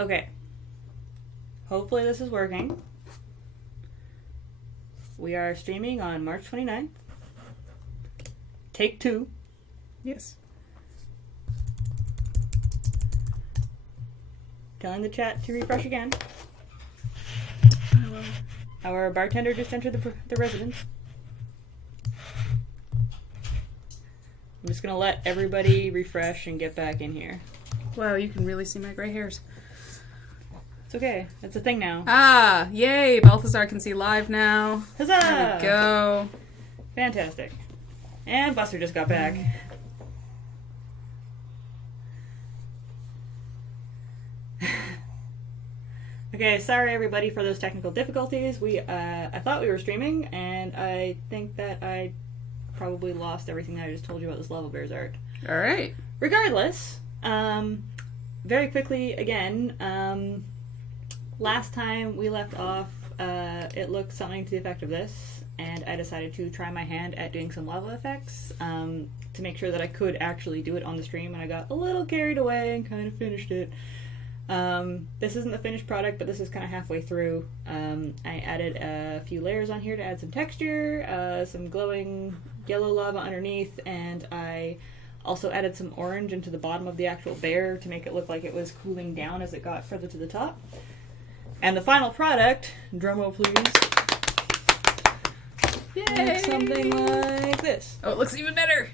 Okay. Hopefully this is working. We are streaming on March 29th. Take 2. Yes. Telling the chat to refresh again. Our bartender just entered the residence. I'm just gonna let everybody refresh and get back in here. Wow, you can really see my gray hairs. It's okay. It's a thing now. Ah, yay! Balthazar can see live now. Huzzah! There we go. Fantastic. And Buster just got back. Okay, sorry everybody for those technical difficulties. I thought we were streaming, and I think that I probably lost everything that I just told you about this Lava Bears art. Alright. Regardless, very quickly again, last time we left off, it looked something to the effect of this, and I decided to try my hand at doing some lava effects to make sure that I could actually do it on the stream, and I got a little carried away and kind of finished it. This isn't the finished product, but this is kind of halfway through. I added a few layers on here to add some texture, some glowing yellow lava underneath, and I also added some orange into the bottom of the actual bear to make it look like it was cooling down as it got further to the top. And the final product, drumroll please, looks something like this. Oh, it looks even better!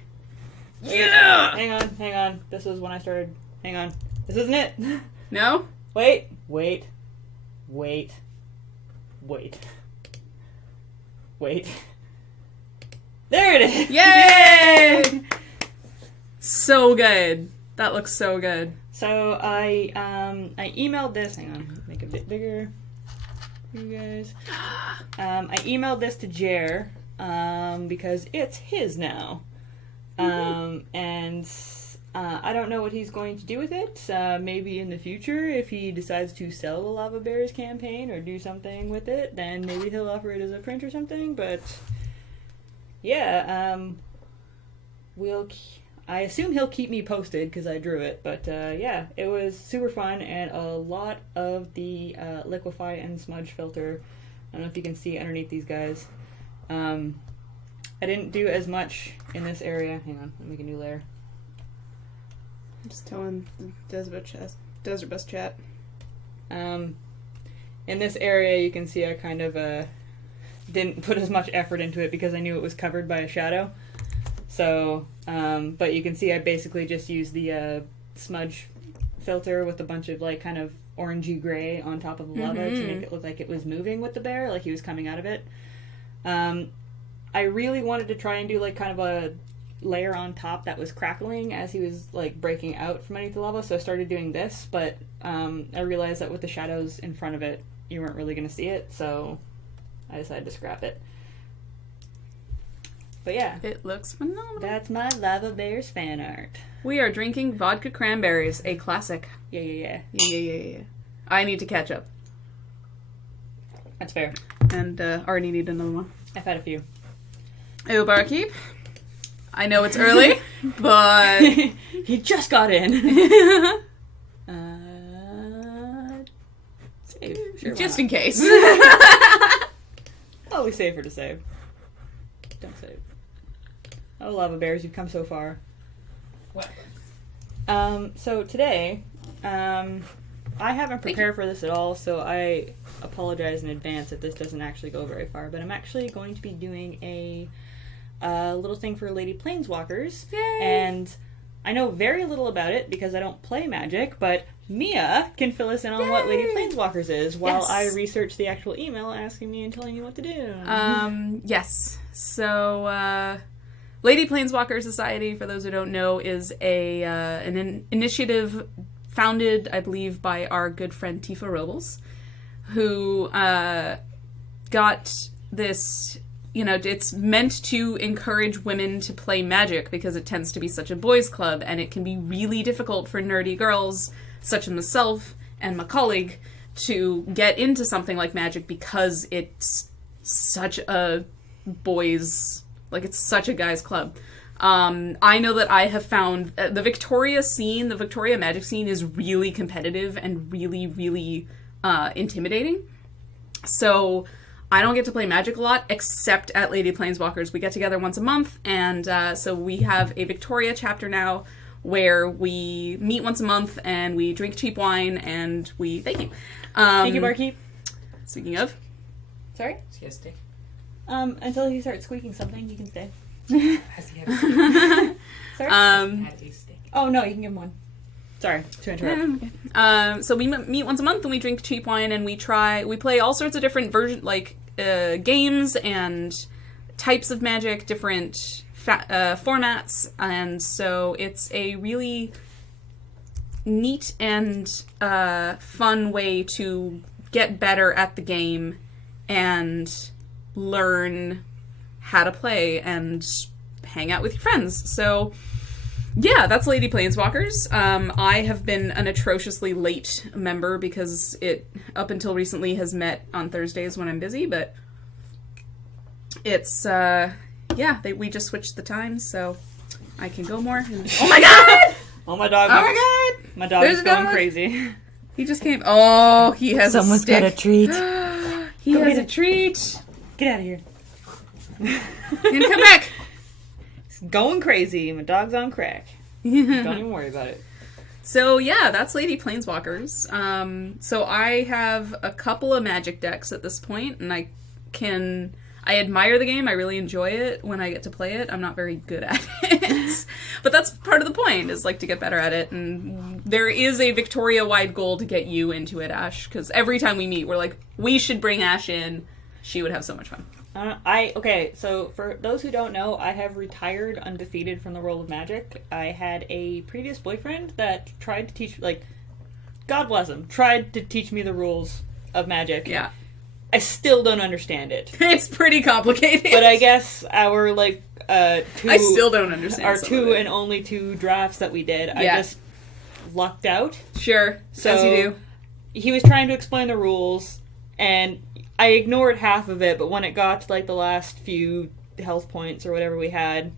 Yeah! Hang on. This is when I started. Hang on. This isn't it. No? Wait. There it is! Yay! So good. That looks so good. So I emailed this. Hang on, make it a bit bigger for you guys. I emailed this to Jer because it's his now, and I don't know what he's going to do with it. Maybe in the future, if he decides to sell the Lava Bears campaign or do something with it, then maybe he'll offer it as a print or something. But yeah, I assume he'll keep me posted because I drew it. But yeah, it was super fun, and a lot of the liquefy and smudge filter. I don't know if you can see underneath these guys. I didn't do as much in this area. Hang on, let me make a new layer. I'm just telling the Desert Bus chat. In this area, you can see I kind of didn't put as much effort into it because I knew it was covered by a shadow. So, but you can see I basically just used the smudge filter with a bunch of like kind of orangey gray on top of the lava to make it look like it was moving with the bear, like he was coming out of it. I really wanted to try and do like kind of a layer on top that was crackling as he was like breaking out from underneath the lava, so I started doing this, but I realized that with the shadows in front of it, you weren't really going to see it, so I decided to scrap it. But yeah. It looks phenomenal. That's my Lava Bears fan art. We are drinking vodka cranberries, a classic. Yeah. Yeah. I need to catch up. That's fair. And already need another one. I've had a few. Oh, barkeep. I know it's early, but... He just got in. Save. Sure, just in case. Always safer to save. Don't save. Oh, Lava Bears, you've come so far. What? So today, I haven't prepared for this at all, so I apologize in advance if this doesn't actually go very far, but I'm actually going to be doing a little thing for Lady Planeswalkers. Yay! And I know very little about it because I don't play Magic, but Mia can fill us in on what Lady Planeswalkers is while I research the actual email asking me and telling me what to do. Yes. So, Lady Planeswalker Society, for those who don't know, is an initiative founded, I believe, by our good friend Tifa Robles, who got this... You know, it's meant to encourage women to play Magic because it tends to be such a boys' club, and it can be really difficult for nerdy girls, such as myself and my colleague, to get into something like Magic because it's such a boys... Like, it's such a guys' club. I know that I have found the Victoria magic scene is really competitive and really, really intimidating. So I don't get to play Magic a lot, except at Lady Planeswalkers. We get together once a month, and so we have a Victoria chapter now where we meet once a month and we drink cheap wine and we... Thank you. Thank you, Barkeep. Speaking of... Sorry? Does he have a stick? Until he starts squeaking something, you can stay. Has he had a stick? Sorry? Had a stick. Oh, no, you can give him one. Sorry to interrupt. So we meet once a month and we drink cheap wine and we play all sorts of different games and types of Magic, different formats, and so it's a really neat and fun way to get better at the game and learn how to play and hang out with your friends. So yeah, that's Lady Planeswalkers. I have been an atrociously late member because it, up until recently, has met on Thursdays when I'm busy, but it's, we just switched the times, so I can go more. Oh my god! Oh my dog. Oh my god! My dog is going crazy. He just came. Oh, he has Someone's a stick. got a treat. He has a treat. Get out of here. And come back. It's going crazy. My dog's on crack. Don't even worry about it. So yeah, that's Lady Planeswalkers. So I have a couple of Magic decks at this point, and I admire the game. I really enjoy it when I get to play it. I'm not very good at it. But that's part of the point, is like to get better at it. And there is a Victoria-wide goal to get you into it, Ash, because every time we meet, we're like, we should bring Ash in. She would have so much fun. Okay, so for those who don't know, I have retired undefeated from the world of Magic. I had a previous boyfriend that tried to teach, God bless him, tried to teach me the rules of Magic. Yeah. I still don't understand it. It's pretty complicated. But I guess our, I still don't understand our some two of it. and only two drafts that we did, I Yeah. just lucked out. Sure, So as you do. He was trying to explain the rules, and I ignored half of it, but when it got to the last few health points or whatever we had,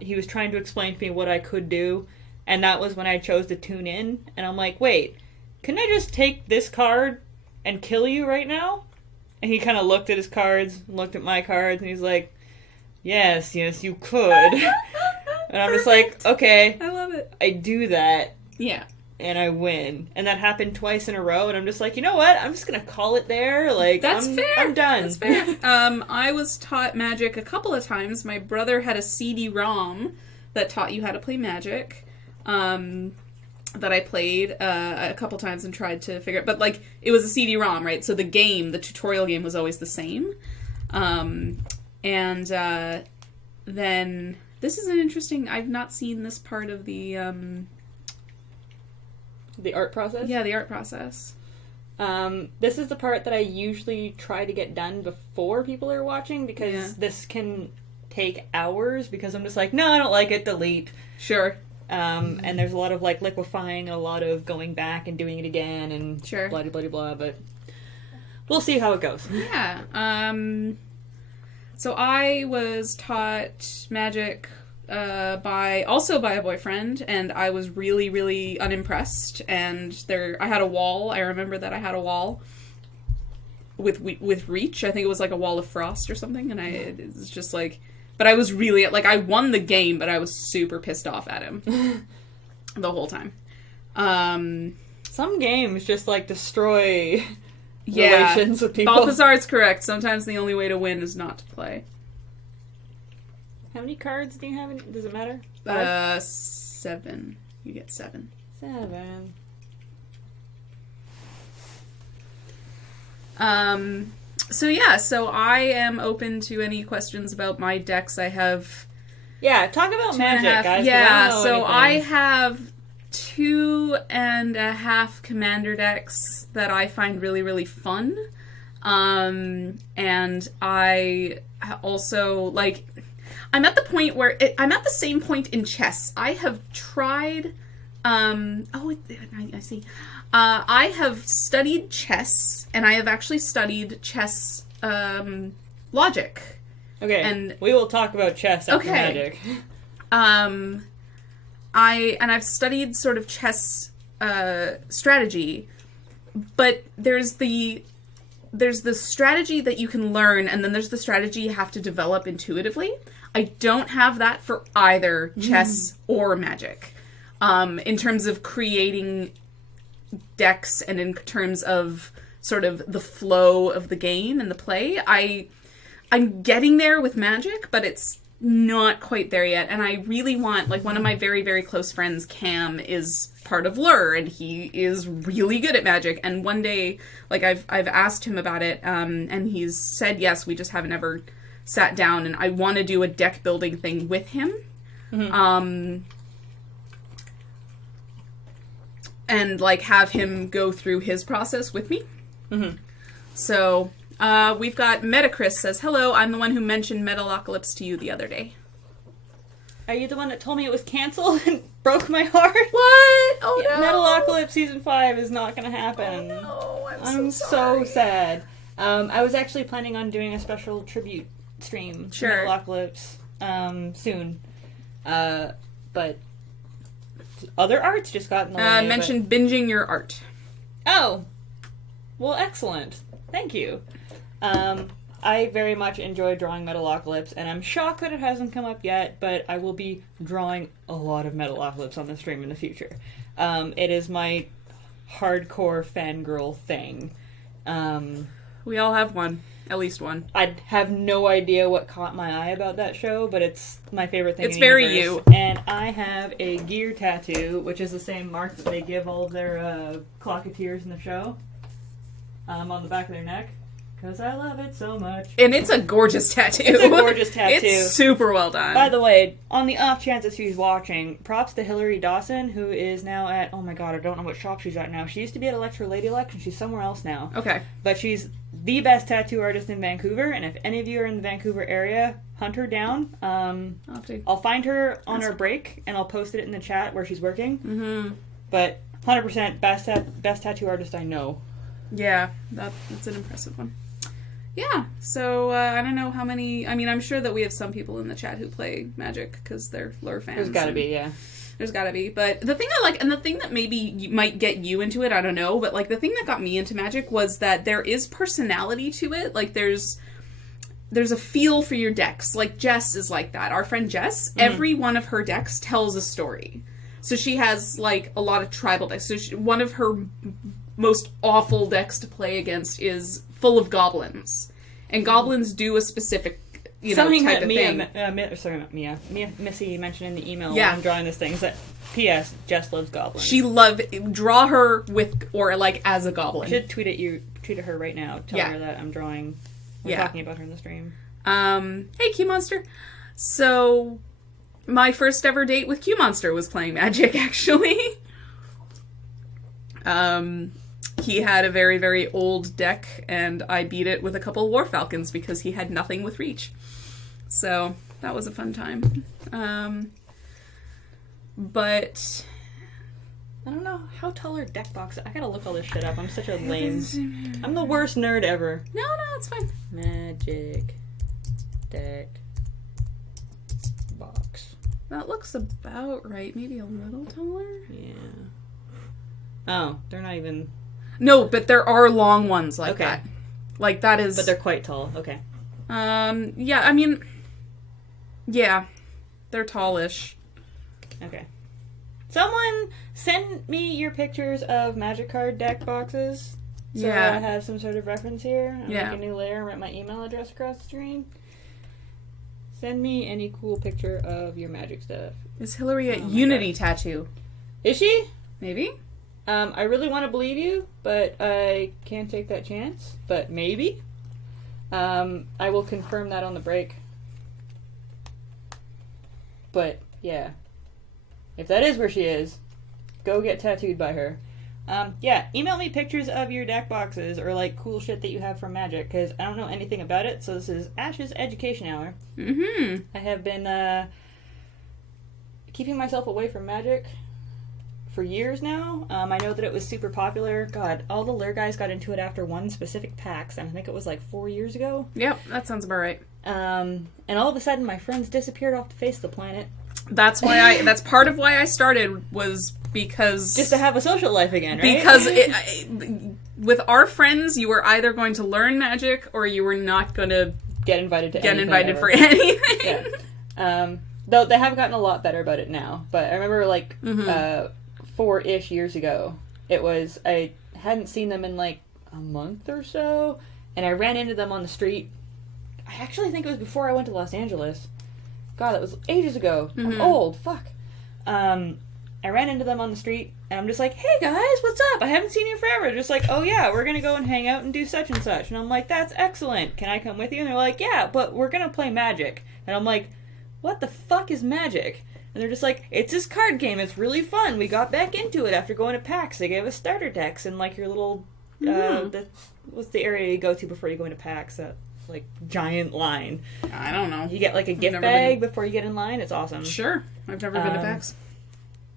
he was trying to explain to me what I could do, and that was when I chose to tune in, and I'm like, wait, can I just take this card and kill you right now? And he kind of looked at his cards, looked at my cards, and he's like, yes, you could. And I'm just like, okay, I love it. I do that. Yeah. And I win. And that happened twice in a row, and I'm just like, you know what? I'm just gonna call it there. That's fair. I'm done. That's fair. I was taught Magic a couple of times. My brother had a CD-ROM that taught you how to play Magic. That I played a couple times and tried to figure it. But, it was a CD-ROM, right? So the tutorial game was always the same. Then, this is an interesting... I've not seen this part of the... The art process? Yeah, the art process. This is the part that I usually try to get done before people are watching, because this can take hours, because I'm just like, no, I don't like it, delete. Sure. And there's a lot of liquefying, a lot of going back and doing it again, and sure. blah, blah, blah, blah, but we'll see how it goes. Yeah. So I was taught Magic by a boyfriend, and I was really, really unimpressed. And I had a wall. I remember that I had a wall with reach. I think it was a wall of frost or something. And it was just but I was really I won the game, but I was super pissed off at him the whole time. Some games just destroy relations with people. Balthazar's correct. Sometimes the only way to win is not to play. How many cards do you have? Does it matter? 7. You get 7. 7. So I am open to any questions about my decks. I have... Yeah, talk about Magic, guys. Yeah, so I have 2.5 commander decks that I find really, really fun. And I also, I'm at the point where... I'm at the same point in chess. I have tried... I see. I have studied chess, and I have actually studied chess logic. Okay, and we will talk about chess after Magic. I've studied sort of chess strategy, but there's the strategy that you can learn, and then there's the strategy you have to develop intuitively. I don't have that for either chess or Magic. In terms of creating decks and in terms of sort of the flow of the game and the play, I'm getting there with Magic, but it's not quite there yet. And I really want, like, one of my very, very close friends, Cam, is part of Lure, and he is really good at Magic. And one day, like, I've asked him about it, and he's said yes, we just haven't ever sat down, and I want to do a deck building thing with him. And, like, have him go through his process with me. So, we've got Metachris says, hello, I'm the one who mentioned Metalocalypse to you the other day. Are you the one that told me it was canceled and broke my heart? What? Oh, Yeah, no. Metalocalypse Season 5 is not going to happen. Oh, no. I'm so sad. I was actually planning on doing a special tribute stream to Sure. Metalocalypse soon. But other arts just got in the way. Mentioned binging your art. Oh! Well, excellent. Thank you. I very much enjoy drawing Metalocalypse, and I'm shocked that it hasn't come up yet, but I will be drawing a lot of Metalocalypse on the stream in the future. It is my hardcore fangirl thing. We all have one. At least one. I have no idea what caught my eye about that show, but it's my favorite thing It's in the very universe. you. And I have a gear tattoo, which is the same mark that they give all of their clocketeers in the show, on the back of their neck, because I love it so much. And it's a gorgeous tattoo. It's a gorgeous tattoo. It's super well done. By the way, on the off chance that she's watching, props to Hillary Dawson, who is now at, oh my god, I don't know what shop she's at now. She used to be at Electra Lady Luck, and she's somewhere else now. Okay. But she's the best tattoo artist in Vancouver, and if any of you are in the Vancouver area, hunt her down. I'll find her on our break, and I'll post it in the chat where she's working. But 100% best tattoo artist I know. Yeah, that's an impressive one. Yeah, so I don't know how many... I mean, I'm sure that we have some people in the chat who play Magic because they're Lure fans. There's gotta be, yeah. There's gotta be. But the thing I like, and the thing that maybe might get you into it, I don't know, but like the thing that got me into Magic was that there is personality to it. Like there's a feel for your decks. Like Jess is like that. Our friend Jess, every one of her decks tells a story. So she has like a lot of tribal decks. So one of her most awful decks to play against is full of goblins. And goblins do a specific, Something type that of thing. Missy mentioned in the email Yeah. when I'm drawing this thing is that, P.S. Jess loves goblins. Draw her with, or like as a goblin. I should tweet at her right now. Tell Yeah. her that I'm drawing. We're Yeah. talking about her in the stream. Hey, Q Monster. So, my first ever date with Q Monster was playing Magic, actually. He had a very, very old deck, and I beat it with a couple War Falcons because he had nothing with reach. So, that was a fun time. But... I don't know. How tall are deck boxes? I gotta look all this shit up. I'm such a lame... I'm the worst nerd ever. No, it's fine. Magic deck box. That looks about right. Maybe a little taller? Yeah. Oh, they're not even... No, but there are long ones like Okay. that. Like, that is... But they're quite tall. Okay. Yeah, I mean... Yeah. They're tallish. Okay. Someone send me your pictures of Magic card deck boxes. So Yeah. I have some sort of reference here. I'll Yeah. make a new layer and write my email address across the screen. Send me any cool picture of your Magic stuff. Is Hillary at Oh my Unity Tattoo? Is she? Maybe? I really want to believe you, but I can't take that chance. But maybe. I will confirm that on the break. But, yeah. If that is where she is, go get tattooed by her. Yeah, email me pictures of your deck boxes or, like, cool shit that you have from Magic, because I don't know anything about it, so this is Ash's Education Hour. Mm-hmm. I have been, keeping myself away from Magic for years now. I know that it was super popular. God, all the Lure guys got into it after one specific PAX, and I think it was, like, 4 years ago. Yep, that sounds about right. And all of a sudden, my friends disappeared off the face of the planet. That's part of why I started, was because... Just to have a social life again, right? Because with our friends, you were either going to learn magic, or you were not going to get invited to get anything invited ever. for anything. Yeah. Though they have gotten a lot better about it now. But I remember, like, Mm-hmm. 4-ish years ago, I hadn't seen them in, like, a month or so, and I ran into them on the street. I actually think it was before I went to Los Angeles. God, that was ages ago. I'm old. Fuck. I ran into them on the street, and I'm just like, hey guys, what's up? I haven't seen you forever. They're just like, oh yeah, we're gonna go and hang out and do such and such. And I'm like, that's excellent. Can I come with you? And they're like, yeah, but we're gonna play Magic. And I'm like, what the fuck is Magic? And they're just like, it's this card game. It's really fun. We got back into it after going to PAX. They gave us starter decks and, like, your little, what's the area you go to before you go into PAX? That, like, giant line. I don't know. You get, like, a gift bag before you get in line. It's awesome. Sure. I've never been to PAX.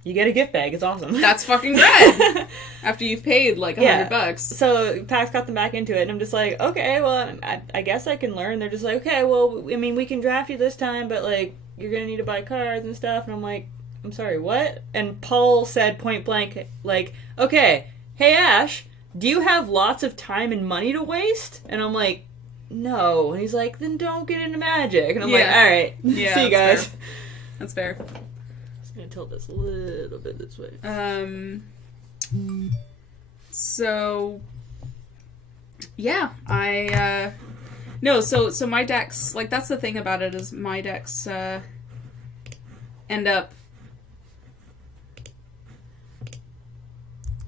You get a gift bag. It's awesome. That's fucking rad. After you've paid like $100. So PAX got them back into it, and I'm just like, okay, well, I guess I can learn. They're just like, okay, well, I mean, we can draft you this time, but, like, you're gonna need to buy cards and stuff. And I'm like, I'm sorry, what? And Paul said point blank, like, okay, hey Ash, do you have lots of time and money to waste? And I'm like, no. And he's like, then don't get into Magic. And I'm like, all right, Yeah, see you guys. fair. That's fair. I'm gonna tilt this a little bit this way. So yeah, so my decks, like, that's the thing about it, is my decks end up...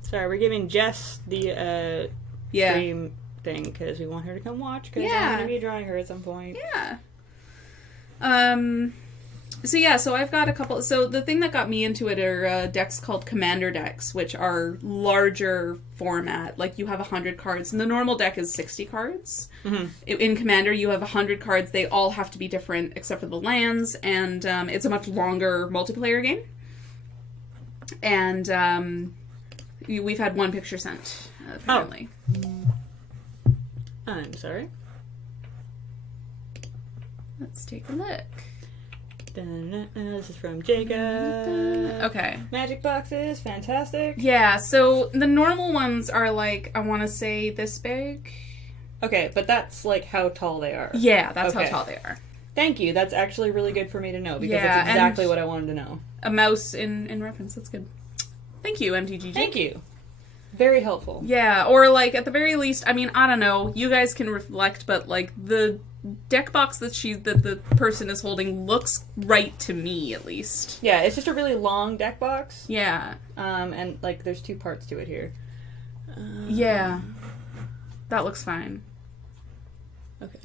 Sorry, we're giving Jess the stream thing because we want her to come watch, because I'm gonna be drawing her at some point. So I've got a couple. So the thing that got me into it are decks called Commander decks, which are larger format. Like, you have 100 cards, and the normal deck is 60 cards. Mm-hmm. In Commander, you have 100 cards. They all have to be different except for the lands, and it's a much longer multiplayer game. And we've had one picture sent, apparently. I'm sorry. Let's take a look. This is from Jacob. Okay. Magic boxes, fantastic. Yeah, so the normal ones are, like, I want to say this big. Okay, but that's, like, how tall they are. Yeah, that's how tall they are. Thank you. That's actually really good for me to know, because Yeah, that's exactly what I wanted to know. A mouse in reference, that's good. Thank you, MTGG. Thank you. Very helpful. Yeah, or, like, at the very least, I mean, I don't know, you guys can reflect, but, like, the deck box that the person is holding looks right to me, at least. Yeah, it's just a really long deck box. Yeah. And, like, there's 2 parts to it here. Yeah. That looks fine. Okay.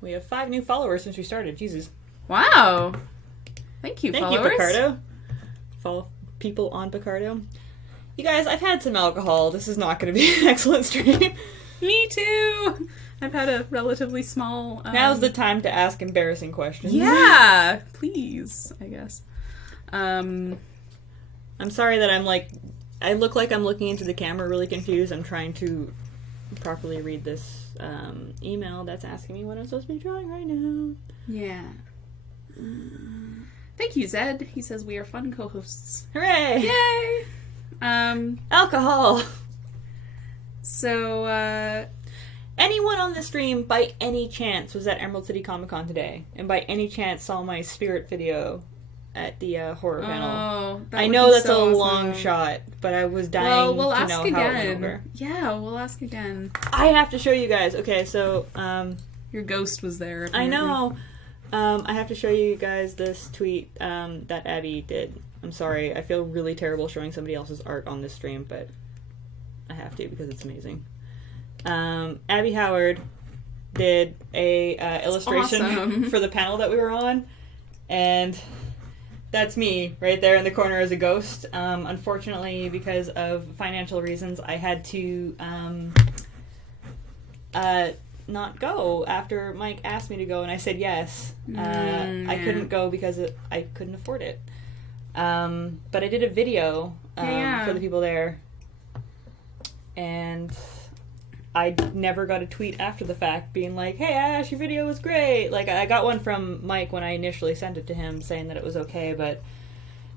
We have 5 new followers since we started. Jesus. Wow. Thank you, Thank followers. you, Picardo. Follow people on Picardo. You guys, I've had some alcohol. This is not going to be an excellent stream. Me too. I've had a relatively small... Now's the time to ask embarrassing questions. Yeah, please, I guess. I'm sorry that I'm, like... I look like I'm looking into the camera really confused. I'm trying to properly read this email that's asking me what I'm supposed to be drawing right now. Yeah. Thank you, Zed. He says we are fun co-hosts. Hooray! Yay! Alcohol! So, anyone on the stream, by any chance, was at Emerald City Comic Con today, and by any chance saw my spirit video at the horror panel? that I would know be that's so a awesome. long shot, but I was dying Well, we'll to ask know how it went again. over. Yeah, we'll ask again. I have to show you guys. Okay, so Your ghost was there. I apparently. know. I have to show you guys this tweet that Abby did. I'm sorry. I feel really terrible showing somebody else's art on this stream, but I have to because it's amazing. Abby Howard did a illustration awesome. for the panel that we were on, and that's me right there in the corner as a ghost. Unfortunately, because of financial reasons, I had to not go after Mike asked me to go, and I said yes. I couldn't go because I couldn't afford it. But I did a video for the people there, and I never got a tweet after the fact being like, hey Ash, your video was great. Like, I got one from Mike when I initially sent it to him saying that it was okay, but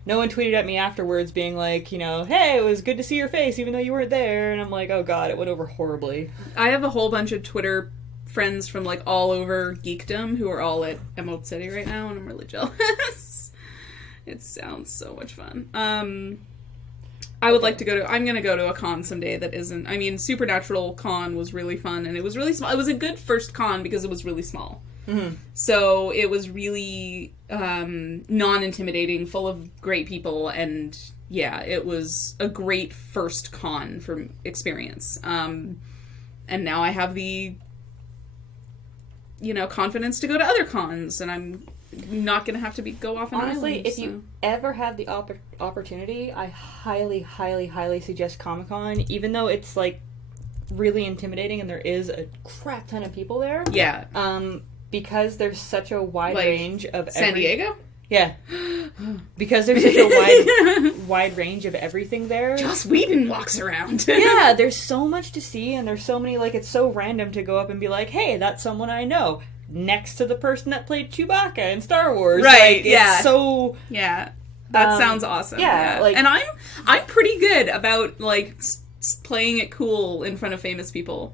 no one tweeted at me afterwards being like, you know, hey, it was good to see your face even though you weren't there. And I'm like, oh god, it went over horribly. I have a whole bunch of Twitter friends from, like, all over geekdom who are all at Emerald City right now, and I'm really jealous. It sounds so much fun. I would like to I'm gonna go to a con someday that isn't, I mean, Supernatural Con was really fun, and it was really small. It was a good first con because it was really small. Mm-hmm. So it was really non-intimidating, full of great people, and yeah, it was a great first con for experience. And now I have the, you know, confidence to go to other cons, and I'm not going to have to go off an honestly, island. if you ever have the opportunity, I highly, highly, highly suggest Comic-Con, even though it's, like, really intimidating and there is a crap ton of people there. Yeah. Because there's such a wide range of San Diego? Yeah. Because there's such a wide range of everything there. Joss Whedon walks around. Yeah, there's so much to see, and there's so many, like, it's so random to go up and be like, hey, that's someone I know. Next to the person that played Chewbacca in Star Wars. Right, like, yeah. It's so... Yeah. That sounds awesome. Yeah, like... And I'm pretty good about, like, playing it cool in front of famous people,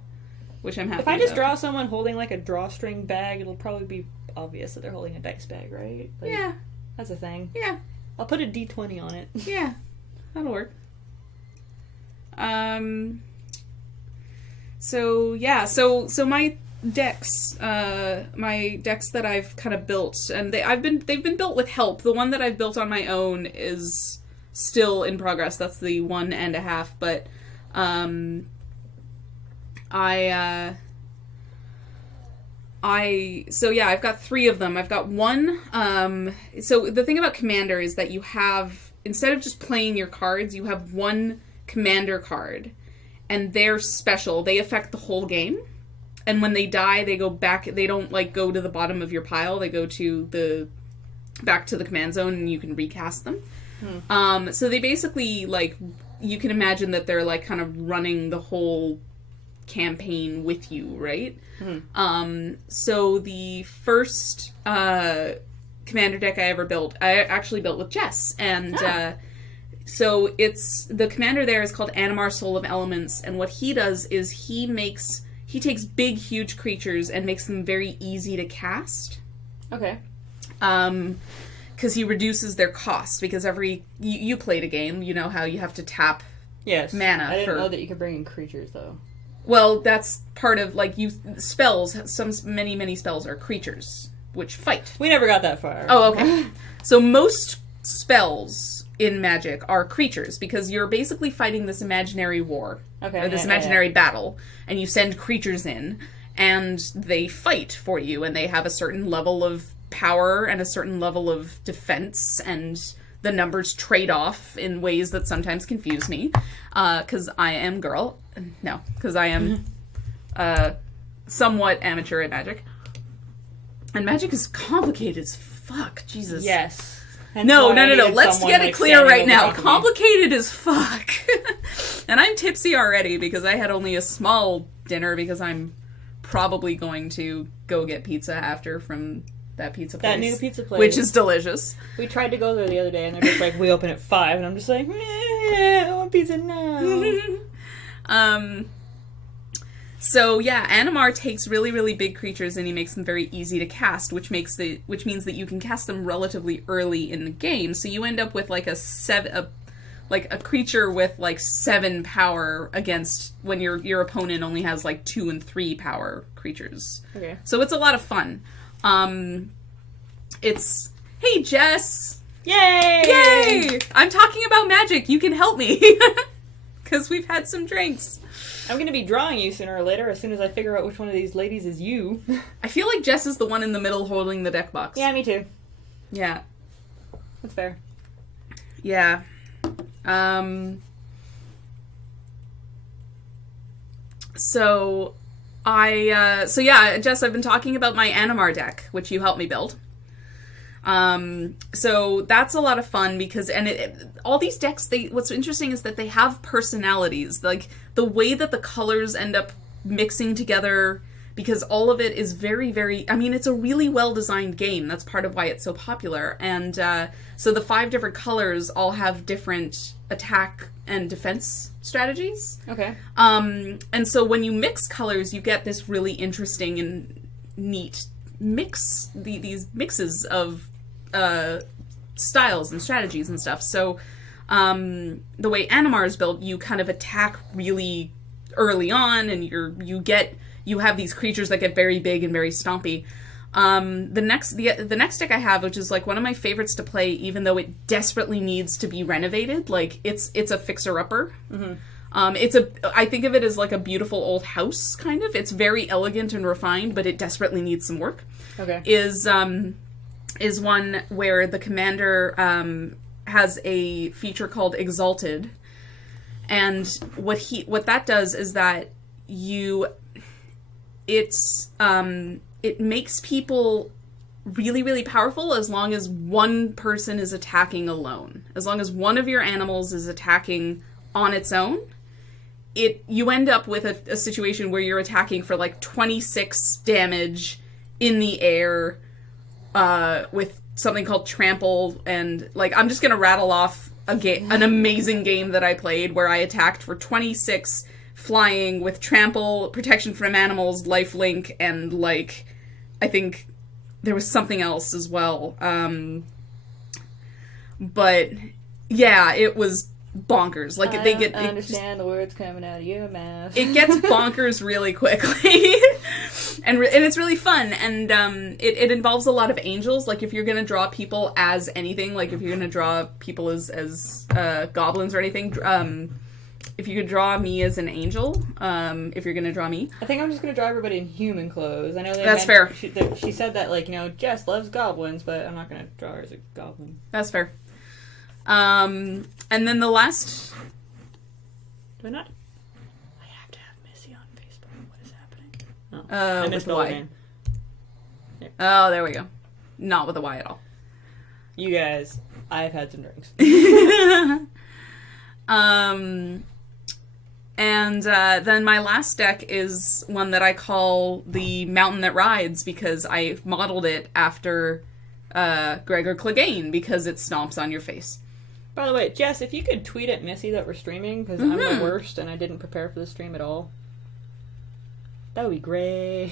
which I'm happy If I just about. draw someone holding, like, a drawstring bag, it'll probably be obvious that they're holding a dice bag, right? Like, yeah. That's a thing. Yeah. I'll put a D20 on it. Yeah. That'll work. So, yeah. So my decks that I've kind of built, and they've been built with help. The one that I've built on my own is still in progress. That's the 1.5, but I've got 3 of them. I've got one, so the thing about Commander is that you have, instead of just playing your cards, you have one Commander card, and they're special. They affect the whole game. And when they die, they go back, they don't, like, go to the bottom of your pile, they go to back to the command zone, and you can recast them. So they basically, like, you can imagine that they're, like, kind of running the whole campaign with you, right? So the first commander deck I ever built, I actually built with Jess, and so it's, the commander there is called Animar, Soul of Elements, and what he does is he takes big, huge creatures and makes them very easy to cast. Okay. Because he reduces their cost, because you played a game, you know how you have to tap mana. I didn't know that you could bring in creatures, though. Well, that's part of, like, spells, many spells are creatures, which fight. We never got that far. Oh, okay. So most spells in Magic are creatures, because you're basically fighting this imaginary war. Okay. Or this imaginary battle, and you send creatures in, and they fight for you, and they have a certain level of power and a certain level of defense, and the numbers trade off in ways that sometimes confuse me, because I am because I am somewhat amateur at Magic. And Magic is complicated as fuck, Jesus. Yes. No. Let's get it clear right now. Complicated as fuck. And I'm tipsy already because I had only a small dinner because I'm probably going to go get pizza after from that pizza place. That new pizza place. Which is delicious. We tried to go there the other day and they're just like, we open at 5, and I'm just like, I want pizza now. So yeah, Animar takes really, really big creatures and he makes them very easy to cast, which means that you can cast them relatively early in the game. So you end up with like a creature with like 7 power against when your opponent only has like 2 and 3 power creatures. Okay. So it's a lot of fun. Hey Jess! Yay! Yay! I'm talking about Magic. You can help me. Because we've had some drinks. I'm going to be drawing you sooner or later as soon as I figure out which one of these ladies is you. I feel like Jess is the one in the middle holding the deck box. Yeah, me too. Yeah. That's fair. Yeah. So Jess, I've been talking about my Animar deck, which you helped me build. So that's a lot of fun because, all these decks, what's interesting is that they have personalities. Like, the way that the colors end up mixing together, because all of it is very, very... I mean, it's a really well-designed game. That's part of why it's so popular. And so the 5 different colors all have different attack and defense strategies. Okay. And so when you mix colors, you get this really interesting and neat mix, these mixes of styles and strategies and stuff. So the way Animar is built, you kind of attack really early on, and you have these creatures that get very big and very stompy. The next deck I have, which is like one of my favorites to play, even though it desperately needs to be renovated, like it's a fixer-upper. Mm-hmm. I think of it as like a beautiful old house, kind of. It's very elegant and refined, but it desperately needs some work. Okay. Is one where the commander has a feature called Exalted, and what that does is that it makes people really, really powerful as long as one person is attacking alone. As long as one of your animals is attacking on its own, you end up with a situation where you're attacking for like 26 damage in the air with something called Trample, and like I'm just gonna rattle off an amazing game that I played where I attacked for 26 flying with Trample, Protection from Animals, Lifelink, and like I think there was something else as well. But yeah, it was bonkers. Like I understand the words coming out of your mouth. It gets bonkers really quickly. And it's really fun, and it involves a lot of angels. Like, if you're gonna draw people as anything, like if you're gonna draw people as goblins or anything, if you could draw me as an angel, if you're gonna draw me. I think I'm just gonna draw everybody in human clothes. I know that's fair. She said that, like, Jess loves goblins, but I'm not gonna draw her as a goblin. That's fair. And then the last... Do I not? I have to have Missy on Facebook. What is happening? Oh, I missed the Y. There. Oh, there we go. Not with a Y at all. You guys, I've had some drinks. And then my last deck is one that I call the Mountain That Rides, because I modeled it after Gregor Clegane, because it stomps on your face. By the way, Jess, if you could tweet at Missy that we're streaming, because I'm the worst and I didn't prepare for the stream at all. That would be great.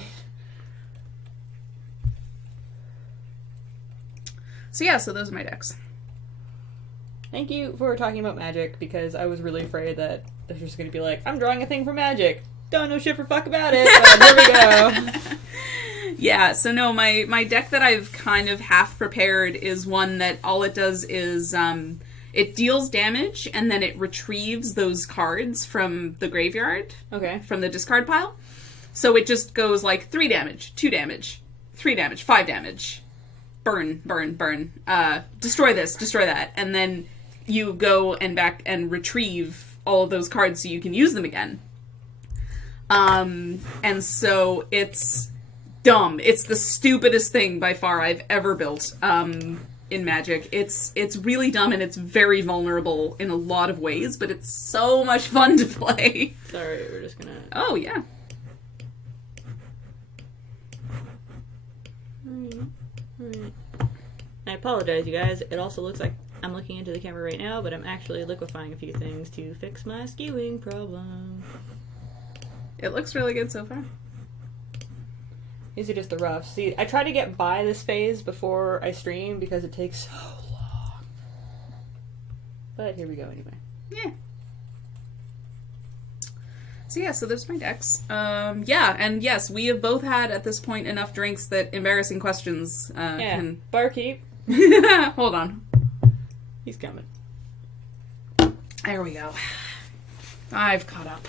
So yeah, so those are my decks. Thank you for talking about Magic, because I was really afraid that they're just going to be like, I'm drawing a thing for Magic. Don't know shit for fuck about it, but here we go. Yeah, so no, my deck that I've kind of half prepared is one that all it does is it deals damage, and then it retrieves those cards from the graveyard. Okay. From the discard pile. So it just goes like 3 damage, 2 damage, 3 damage, 5 damage. Burn, burn, burn. Destroy this, destroy that. And then you go and back and retrieve all of those cards so you can use them again. And so it's dumb. It's the stupidest thing by far I've ever built in Magic. It's really dumb, and it's very vulnerable in a lot of ways, but it's so much fun to play. Sorry, we're just gonna... Oh, yeah. Alright. I apologize, you guys. It also looks like I'm looking into the camera right now, but I'm actually liquefying a few things to fix my skewing problem. It looks really good so far. These are just the roughs. See, I try to get by this phase before I stream because it takes so long. But here we go anyway. Yeah. So yeah, so there's my decks. Yeah, and yes, we have both had at this point enough drinks that embarrassing questions can... Barkeep. Hold on. He's coming. There we go. I've caught up.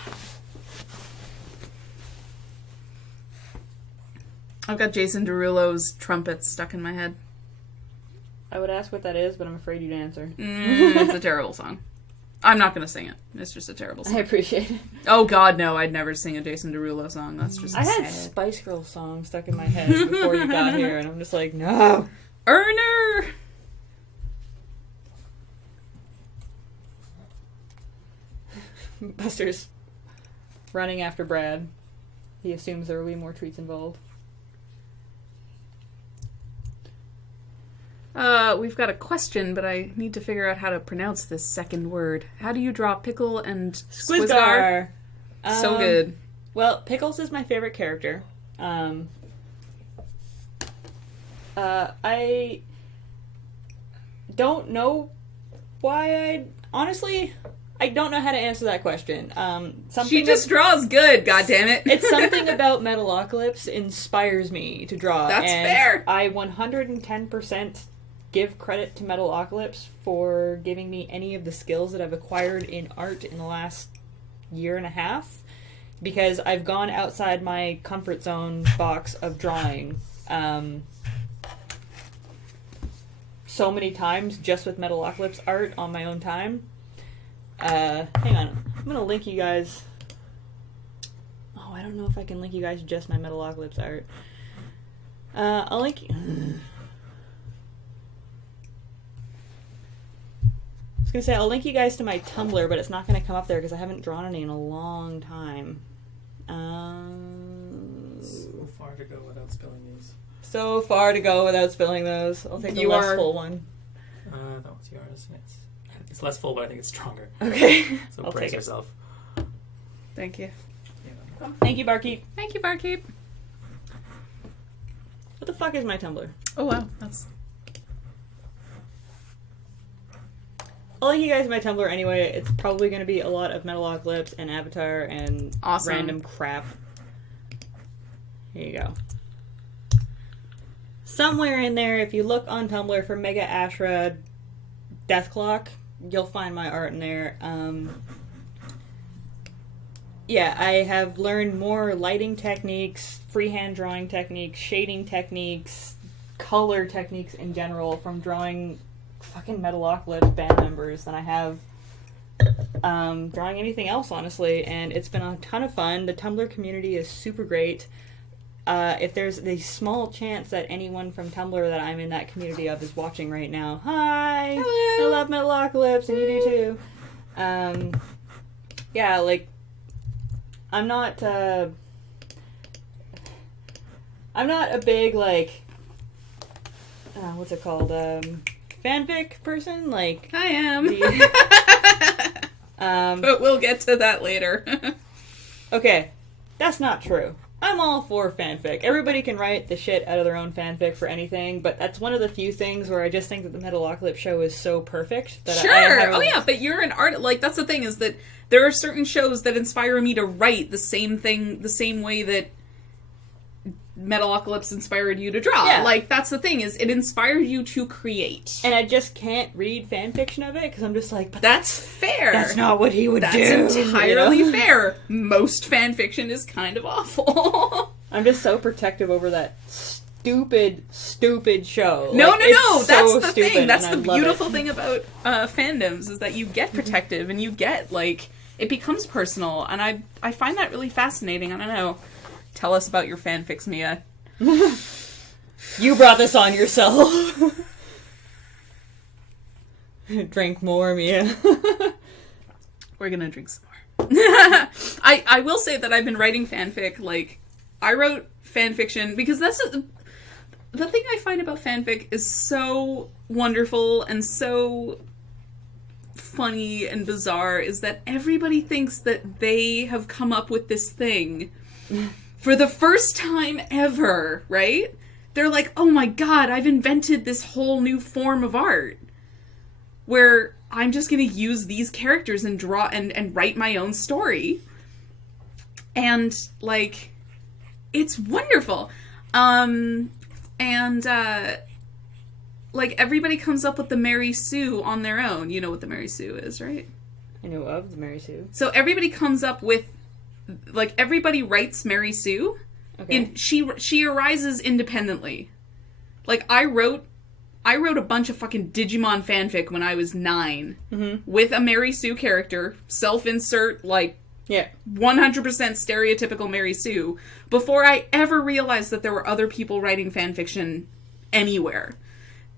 I've got Jason Derulo's trumpets stuck in my head. I would ask what that is, but I'm afraid you'd answer. It's a terrible song. I'm not going to sing it. It's just a terrible song. I appreciate it. Oh, God, no. I'd never sing a Jason Derulo song. That's just I had Spice Girls songs stuck in my head before you got here, and I'm just like, no. Erner! Buster's running after Brad. He assumes there will be more treats involved. We've got a question, but I need to figure out how to pronounce this second word. How do you draw Pickle and Squizgar? So good. Well, Pickles is my favorite character. I don't know why honestly, I don't know how to answer that question. She just draws good, goddammit. It's something about Metalocalypse inspires me to draw. That's and fair. I 110% give credit to Metalocalypse for giving me any of the skills that I've acquired in art in the last year and a half, because I've gone outside my comfort zone box of drawing so many times just with Metalocalypse art on my own time. Hang on. I'm going to link you guys. Oh, I don't know if I can link you guys to just my Metalocalypse art. I'll link you. I was going to say, I'll link you guys to my Tumblr, but it's not going to come up there because I haven't drawn any in a long time. So far to go without spelling these. So far to go without spilling those. I'll take the less full one. That one's yours. It's less full, but I think it's stronger. Okay. So I'll brace take it. yourself. Thank you. Thank you, Barkeep. Thank you, Barkeep. What the fuck is my Tumblr? Oh, wow. That's... I'll link you guys to my Tumblr anyway. It's probably going to be a lot of Metalocalypse and Avatar and Awesome. random crap. Here you go. Somewhere in there, if you look on Tumblr for Mega Ashra Death Clock, you'll find my art in there. Yeah, I have learned more lighting techniques, freehand drawing techniques, shading techniques, color techniques in general from drawing fucking Metalocalypse band members than I have drawing anything else, honestly. And it's been a ton of fun. The Tumblr community is super great. If there's a small chance that anyone from Tumblr that I'm in that community of is watching right now, hi! Hello! I love Metalocalypse, and you do too. Yeah, like, I'm not a big, like, what's it called, fanfic person, like... I am. The, but we'll get to that later. okay, that's not true. I'm all for fanfic. Everybody can write the shit out of their own fanfic for anything, but that's one of the few things where I just think that the Metalocalypse show is so perfect that Sure! I have Oh yeah, but you're an art... Like, that's the thing, is that there are certain shows that inspire me to write the same thing, the same way that Metalocalypse inspired you to draw. Yeah. Like, that's the thing, is it inspired you to create. And I just can't read fanfiction of it, because I'm just like, but That's fair. that's not what he would do. That's entirely you know? fair. Most fanfiction is kind of awful. I'm just so protective over that stupid show. No, Like, no, it's no. so That's the stupid, thing. That's and the I love beautiful it. thing about fandoms, is that you get protective and you get, like, it becomes personal. And I find that really fascinating. I don't know. Tell us about your fanfics, Mia. You brought this on yourself. Drink more, Mia. We're gonna drink some more. I will say that I've been writing fanfic, like, I wrote fanfiction, because that's the thing I find about fanfic is so wonderful and so funny and bizarre, is that everybody thinks that they have come up with this thing for the first time ever, right? They're like, oh my god, I've invented this whole new form of art where I'm just gonna use these characters and draw and write my own story. And, like, it's wonderful. Like, everybody comes up with the Mary Sue on their own. You know what the Mary Sue is, right? I know of the Mary Sue. So everybody comes up with, like, everybody writes Mary Sue. Okay. And she arises independently. Like, I wrote a bunch of fucking Digimon fanfic when I was 9. Mm-hmm. With a Mary Sue character, self-insert, like, Yeah. 100% stereotypical Mary Sue, before I ever realized that there were other people writing fanfiction anywhere.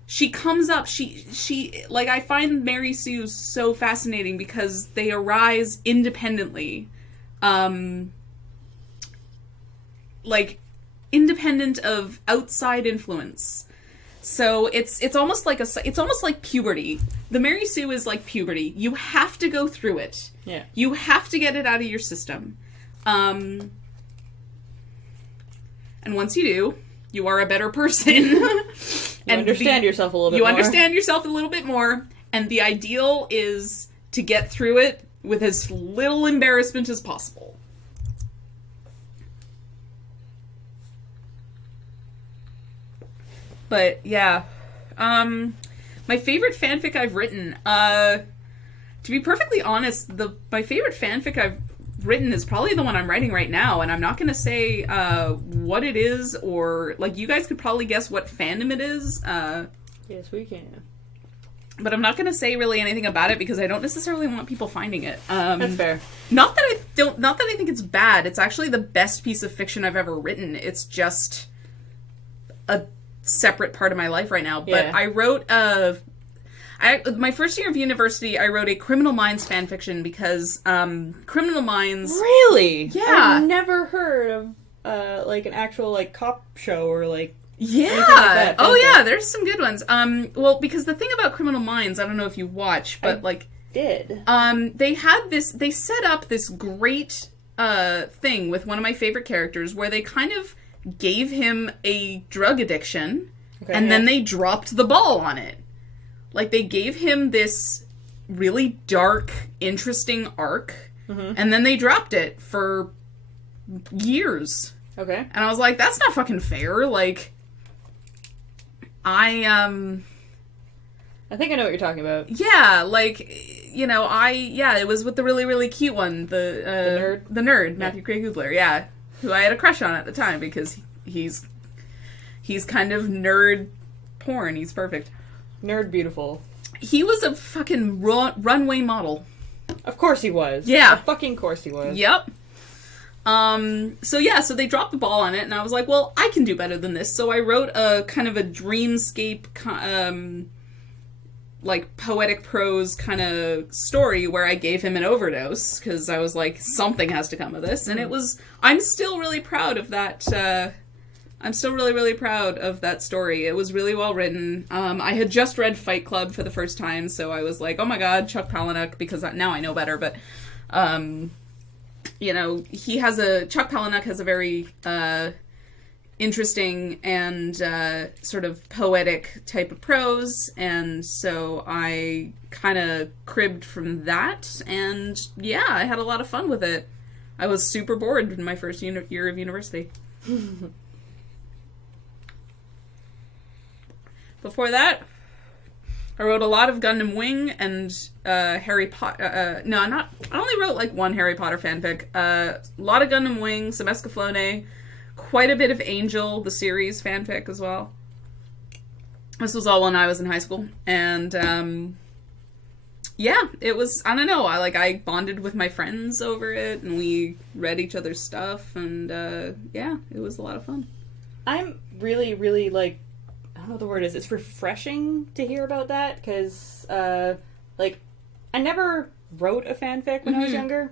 She comes up, she like, I find Mary Sue so fascinating because they arise independently. like, independent of outside influence. So it's almost like puberty. The Mary Sue is like puberty. You have to go through it. Yeah. You have to get it out of your system. And once you do, you are a better person. You understand yourself a little bit more. You understand yourself a little bit more, and the ideal is to get through it with as little embarrassment as possible. But, yeah. My favorite fanfic I've written, to be perfectly honest, my favorite fanfic I've written is probably the one I'm writing right now, and I'm not going to say what it is, or, like, you guys could probably guess what fandom it is. Yes, we can. But I'm not going to say really anything about it because I don't necessarily want people finding it. That's fair. Not that I think it's bad. It's actually the best piece of fiction I've ever written. It's just a separate part of my life right now. But Yeah. I wrote my first year of university, I wrote a Criminal Minds fanfiction because Criminal Minds... Really? Yeah. I've never heard of like an actual like cop show or like anything like Yeah. that. Oh Fanfic. yeah, there's some good ones. Well, because the thing about Criminal Minds, I don't know if you watch, but like Did. they set up this great thing with one of my favorite characters where they kind of gave him a drug addiction and then they dropped the ball on it. Like, they gave him this really dark, interesting arc, and then they dropped it for years. Okay. And I was like, that's not fucking fair. Like, I think I know what you're talking about. yeah, like, it was with the really, really cute one, the nerd, Matthew Craig Hubler, yeah, who I had a crush on at the time because he's kind of nerd porn. He's perfect. Nerd beautiful. He was a fucking runway model. Of course he was. Yeah. Of fucking course he was. Yep. So they dropped the ball on it, and I was like, well, I can do better than this. So I wrote a kind of a dreamscape, like, poetic prose kind of story where I gave him an overdose, because I was like, something has to come of this, and I'm still really proud of that, I'm still really, really proud of that story. It was really well written. I had just read Fight Club for the first time, so I was like, oh my god, Chuck Palahniuk, because now I know better, but, Chuck Palahniuk has a very, interesting and, sort of poetic type of prose, and so I kind of cribbed from that, and yeah, I had a lot of fun with it. I was super bored in my first year of university. Before that, I wrote a lot of Gundam Wing and Harry Potter. I only wrote like one Harry Potter fanfic. A lot of Gundam Wing, some Escaflowne, quite a bit of Angel, the series fanfic as well. This was all when I was in high school. And yeah, it was, I don't know, I bonded with my friends over it, and we read each other's stuff, and yeah, it was a lot of fun. I'm really, really like, I don't know what the word is. It's refreshing to hear about that because, like, I never wrote a fanfic when I was younger.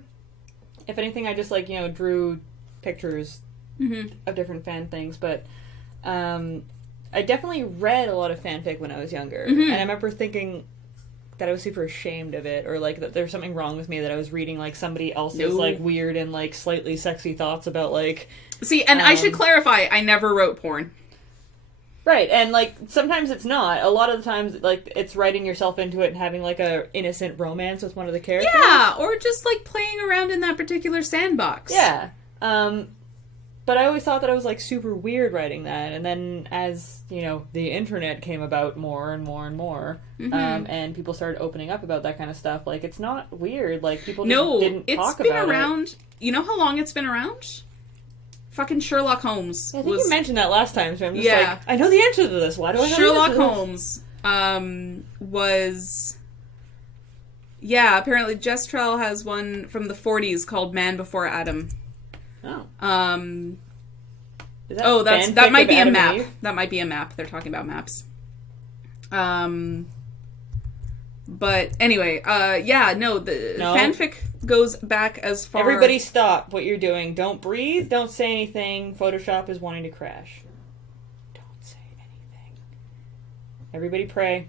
If anything, I just, like, drew pictures of different fan things. But I definitely read a lot of fanfic when I was younger. And I remember thinking that I was super ashamed of it, or, like, that there was something wrong with me, that I was reading, like, somebody else's, like, weird and, like, slightly sexy thoughts about, like... See, and I should clarify, I never wrote porn. Right, and, like, sometimes it's not. A lot of the times, like, it's writing yourself into it and having, like, a innocent romance with one of the characters. Yeah, or just, like, playing around in that particular sandbox. Yeah. But I always thought that I was, like, super weird writing that. And then as, the internet came about more and more and more, and people started opening up about that kind of stuff, like, it's not weird. Like, people just didn't talk about it. No, it's been around. You know how long it's been around? Fucking Sherlock Holmes. I think you mentioned that last time, so I'm just like, I know the answer to this. Why do I know Sherlock the answer to this? Holmes was... Yeah, apparently Jestrel has one from the 40s called Man Before Adam. Oh. That might be a map. That might be a map. They're talking about maps. But anyway, fanfic goes back as far... Everybody stop what you're doing. Don't breathe. Don't say anything. Photoshop is wanting to crash. Don't say anything. Everybody pray.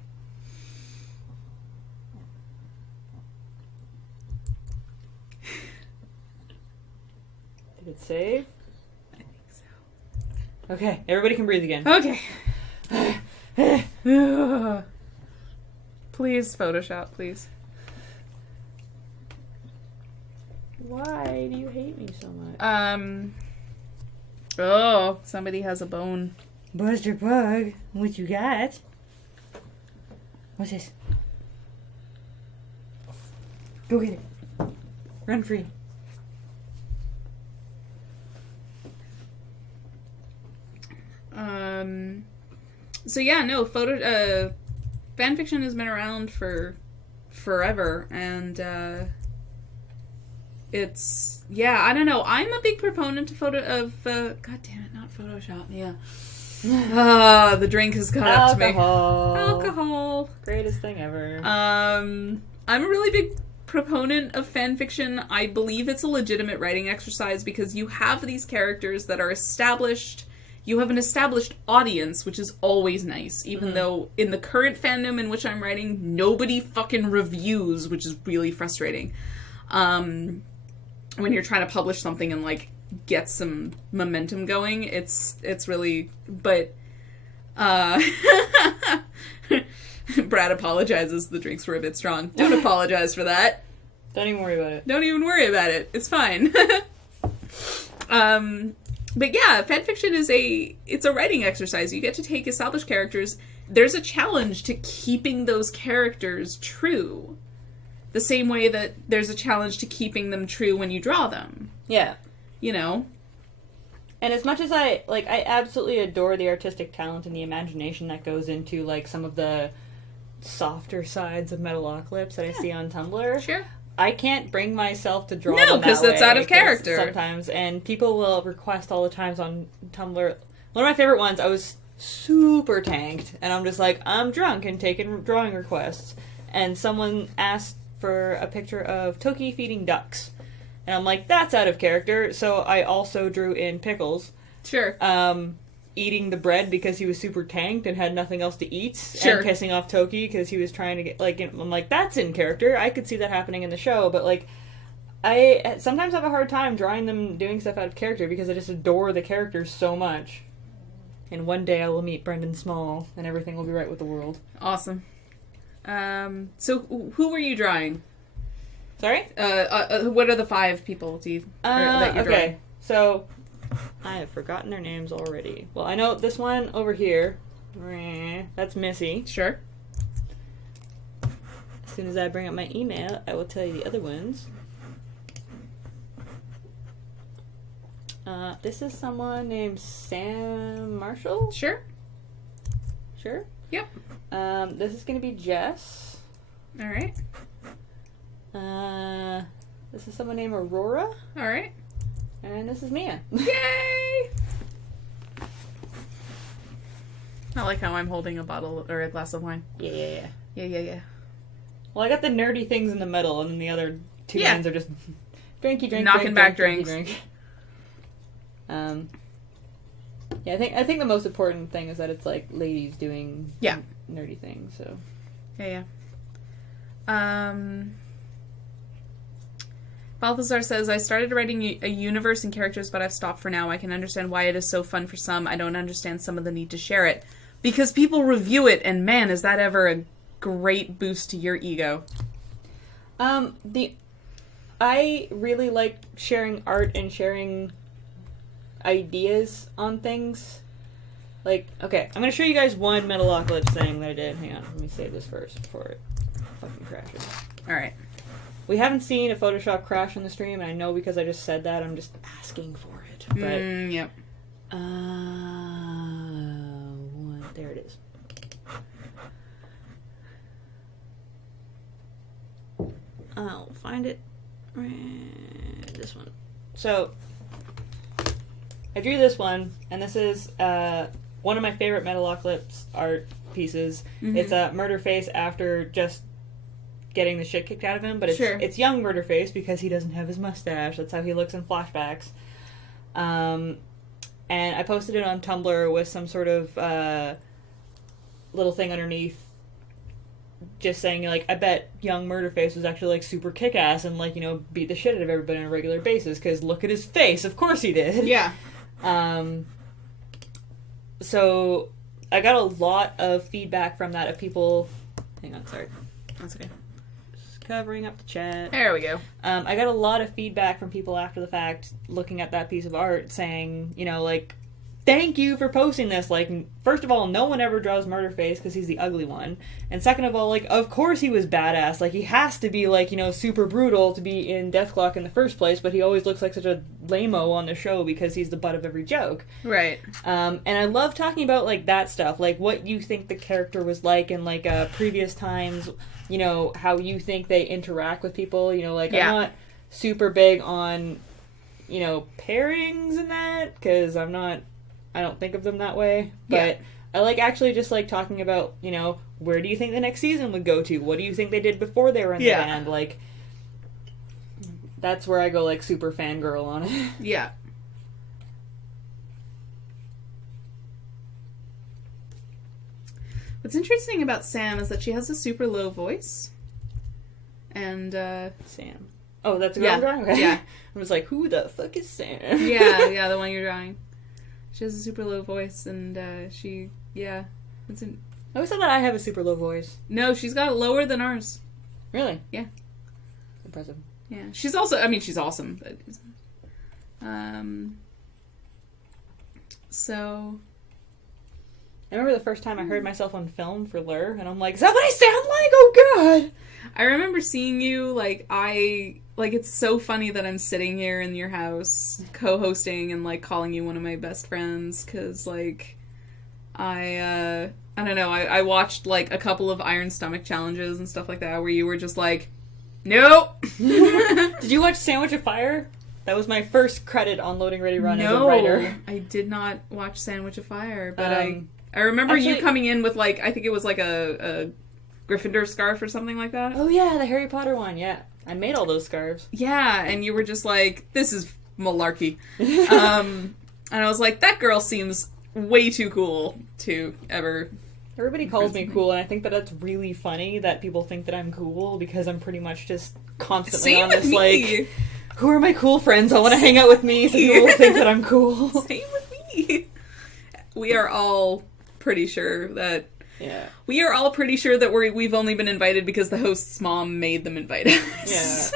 Did it save? I think so. Okay, everybody can breathe again. Okay. Please, Photoshop, please. Why do you hate me so much? Oh, somebody has a bone. Buster Bug, what you got? What's this? Go get it. Run free. So yeah, no, fanfiction has been around for forever, and it's, yeah, I don't know. I'm a big proponent of God damn it, not Photoshop. Yeah. The drink has caught up to me. Alcohol. Greatest thing ever. I'm a really big proponent of fanfiction. I believe it's a legitimate writing exercise because you have these characters that are established. You have an established audience, which is always nice, even though in the current fandom in which I'm writing, nobody fucking reviews, which is really frustrating. When you're trying to publish something and, like, get some momentum going, it's really, but, Brad apologizes the drinks were a bit strong. Don't apologize for that. Don't even worry about it. Don't even worry about it. It's fine. But yeah, fanfiction is it's a writing exercise. You get to take established characters. There's a challenge to keeping those characters true. The same way that there's a challenge to keeping them true when you draw them. Yeah. You know? And as much as I absolutely adore the artistic talent and the imagination that goes into, like, some of the softer sides of Metalocalypse that I see on Tumblr. Sure. I can't bring myself to draw No, them because that that's way, out of character. Sometimes, and people will request all the times on Tumblr. One of my favorite ones, I was super tanked, and I'm just like, I'm drunk and taking drawing requests. And someone asked for a picture of Toki feeding ducks. And I'm like, that's out of character. So I also drew in Pickles. Sure. Eating the bread because he was super tanked and had nothing else to eat. Sure. And pissing off Toki because he was trying to get, like, I'm like, that's in character. I could see that happening in the show, but, like, I sometimes have a hard time drawing them doing stuff out of character because I just adore the characters so much. And one day I will meet Brendan Small and everything will be right with the world. Awesome. So who were you drawing? Sorry? What are the 5 people that you're okay. drawing? So I have forgotten their names already. Well, I know this one over here. That's Missy. Sure. As soon as I bring up my email, I will tell you the other ones. This is someone named Sam Marshall. Sure. Sure? Yep. This is going to be Jess. All right. This is someone named Aurora. All right. And this is Mia. Yay! I like how I'm holding a bottle or a glass of wine. Yeah. Yeah. Well, I got the nerdy things in the middle, and then the other 2 hands are just drinky drink, knocking back drinks. Drink. Yeah, I think the most important thing is that it's like ladies doing nerdy things. So yeah. Balthazar says, I started writing a universe and characters, but I've stopped for now. I can understand why it is so fun for some. I don't understand some of the need to share it. Because people review it, and man, is that ever a great boost to your ego. I really like sharing art and sharing ideas on things. Like, okay, I'm going to show you guys one Metalocalypse thing that I did. Hang on, let me save this first before it fucking crashes. Alright. We haven't seen a Photoshop crash on the stream, and I know because I just said that, I'm just asking for it. But, yep. there it is. I'll find it. This one. So, I drew this one, and this is one of my favorite Metalocalypse art pieces. Mm-hmm. It's a murder face after just getting the shit kicked out of him, but it's young Murderface because he doesn't have his mustache. That's how he looks in flashbacks. And I posted it on Tumblr with some sort of little thing underneath just saying, like, I bet young Murderface was actually, like, super kick-ass and, like, you know, beat the shit out of everybody on a regular basis, because look at his face. Of course he did. Yeah. So I got a lot of feedback from that of people... Hang on, sorry. That's okay. Just covering up the chat. There we go. I got a lot of feedback from people after the fact looking at that piece of art saying, you know, like, thank you for posting this. Like, first of all, no one ever draws Murderface because he's the ugly one. And second of all, like, of course he was badass. Like, he has to be, like, you know, super brutal to be in Deathclock in the first place, but he always looks like such a lame-o on the show because he's the butt of every joke. Right. And I love talking about, like, that stuff. Like, what you think the character was like in, like, previous times, you know, how you think they interact with people. You know, like, I'm not super big on, you know, pairings and that, because I don't think of them that way, but I like actually just like talking about, you know, where do you think the next season would go to? What do you think they did before they were in the band? Like, that's where I go like super fangirl on it. Yeah. What's interesting about Sam is that she has a super low voice. And, Sam. Oh, that's a girl drawing? Okay. Yeah. I was like, who the fuck is Sam? Yeah, the one you're drawing. She has a super low voice, and I always thought that I have a super low voice. No, she's got it lower than ours. Really? Yeah. Impressive. Yeah. She's awesome, but... So... I remember the first time I heard myself on film for Lure, and I'm like, is that what I sound like? Oh, God! I remember seeing you, it's so funny that I'm sitting here in your house, co-hosting, and, like, calling you one of my best friends, because, like, I don't know, I watched, like, a couple of Iron Stomach challenges and stuff like that, where you were just like, nope! Did you watch Sandwich of Fire? That was my first credit on Loading Ready Run as a writer. No, I did not watch Sandwich of Fire, but I remember you coming in with, like, I think it was, like, a Gryffindor scarf or something like that. Oh, yeah, the Harry Potter one, yeah. I made all those scarves. Yeah, and you were just like, this is malarkey. And I was like, that girl seems way too cool to ever... Everybody calls me cool, and I think that that's really funny that people think that I'm cool, because I'm pretty much just constantly on this, like, who are my cool friends? I want to hang out with me so people will think that I'm cool. Same with me. We are all pretty sure that... Yeah. We are all pretty sure that we've only been invited because the host's mom made them invite us.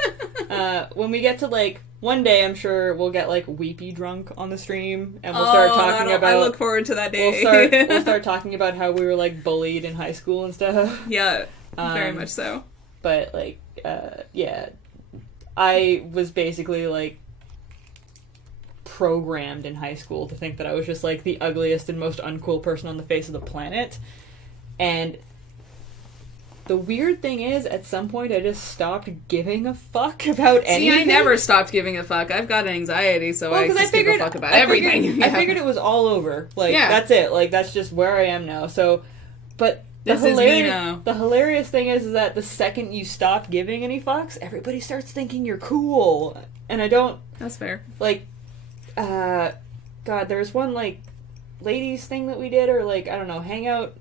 Yeah. When we get to, like, one day, I'm sure we'll get, like, weepy drunk on the stream, and we'll start talking about... I look forward to that day. We'll start talking about how we were, like, bullied in high school and stuff. Yeah, very much so. But, like, yeah. I was basically, like, programmed in high school to think that I was just, like, the ugliest and most uncool person on the face of the planet. And the weird thing is, at some point, I just stopped giving a fuck about anything. See, I never stopped giving a fuck. I've got anxiety, so I just give a fuck about everything. I figured it was all over. Like, that's it. Like, that's just where I am now. So, but the hilarious thing is that the second you stop giving any fucks, everybody starts thinking you're cool. And I don't... That's fair. Like, God, there was one, like, ladies thing that we did, or, like, I don't know, hangout...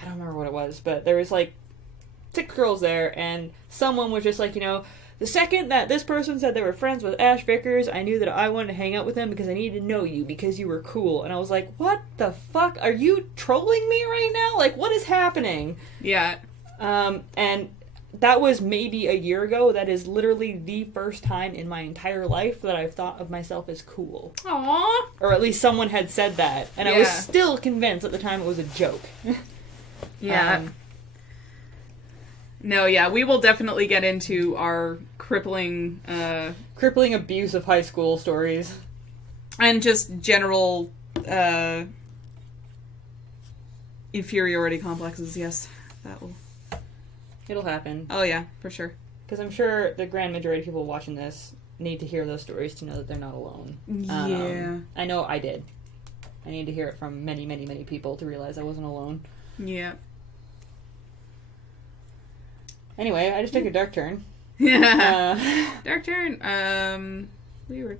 I don't remember what it was, but there was, like, 6 girls there, and someone was just like, you know, the second that this person said they were friends with Ash Vickers, I knew that I wanted to hang out with them because I needed to know you, because you were cool. And I was like, what the fuck? Are you trolling me right now? Like, what is happening? Yeah. And that was maybe a year ago. That is literally the first time in my entire life that I've thought of myself as cool. Aww. Or at least someone had said that. And I was still convinced at the time it was a joke. Yeah. No, yeah, we will definitely get into our crippling abuse of high school stories. And just general, inferiority complexes, yes. It'll happen. Oh, yeah, for sure. Because I'm sure the grand majority of people watching this need to hear those stories to know that they're not alone. Yeah. I know I did. I need to hear it from many, many, many people to realize I wasn't alone. Yeah. Anyway, I just took a dark turn. Yeah. Dark turn. We were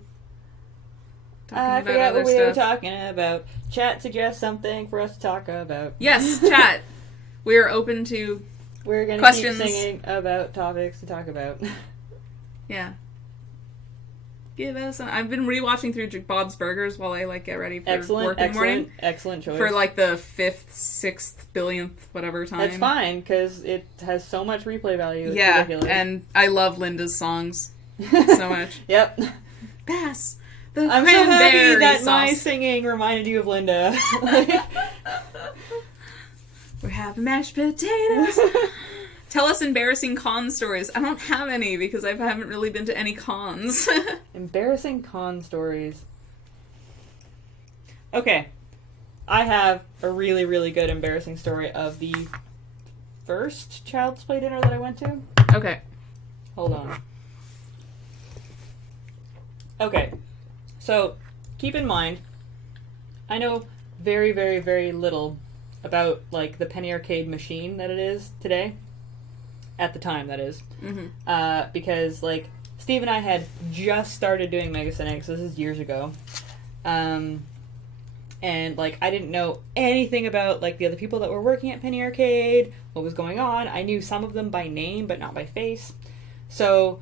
talking I about forgot other what we were stuff. talking about. Chat suggests something for us to talk about. Yes, chat. We're open to We're going to keep questions. singing about topics to talk about. Yeah. Give us. I've been rewatching through Bob's Burgers while I get ready for work in the morning. Excellent choice. For the 5th, 6th, billionth, whatever time. That's fine because it has so much replay value. It's Yeah, ridiculous. and I love Linda's songs so much. Yep. Bass. The I'm so happy cranberry that sauce. my singing reminded you of Linda. We're having mashed potatoes. Tell us embarrassing con stories. I don't have any because I haven't really been to any cons. Embarrassing con stories. Okay. I have a really, really good embarrassing story of the first Child's Play dinner that I went to. Okay. Hold on. Okay. So, keep in mind, I know very, very, very little about, the penny arcade machine that it is today. At the time, that is. Mm-hmm. Because, Steve and I had just started doing Megacynics. This is years ago. And, I didn't know anything about, the other people that were working at Penny Arcade, what was going on. I knew some of them by name, but not by face. So,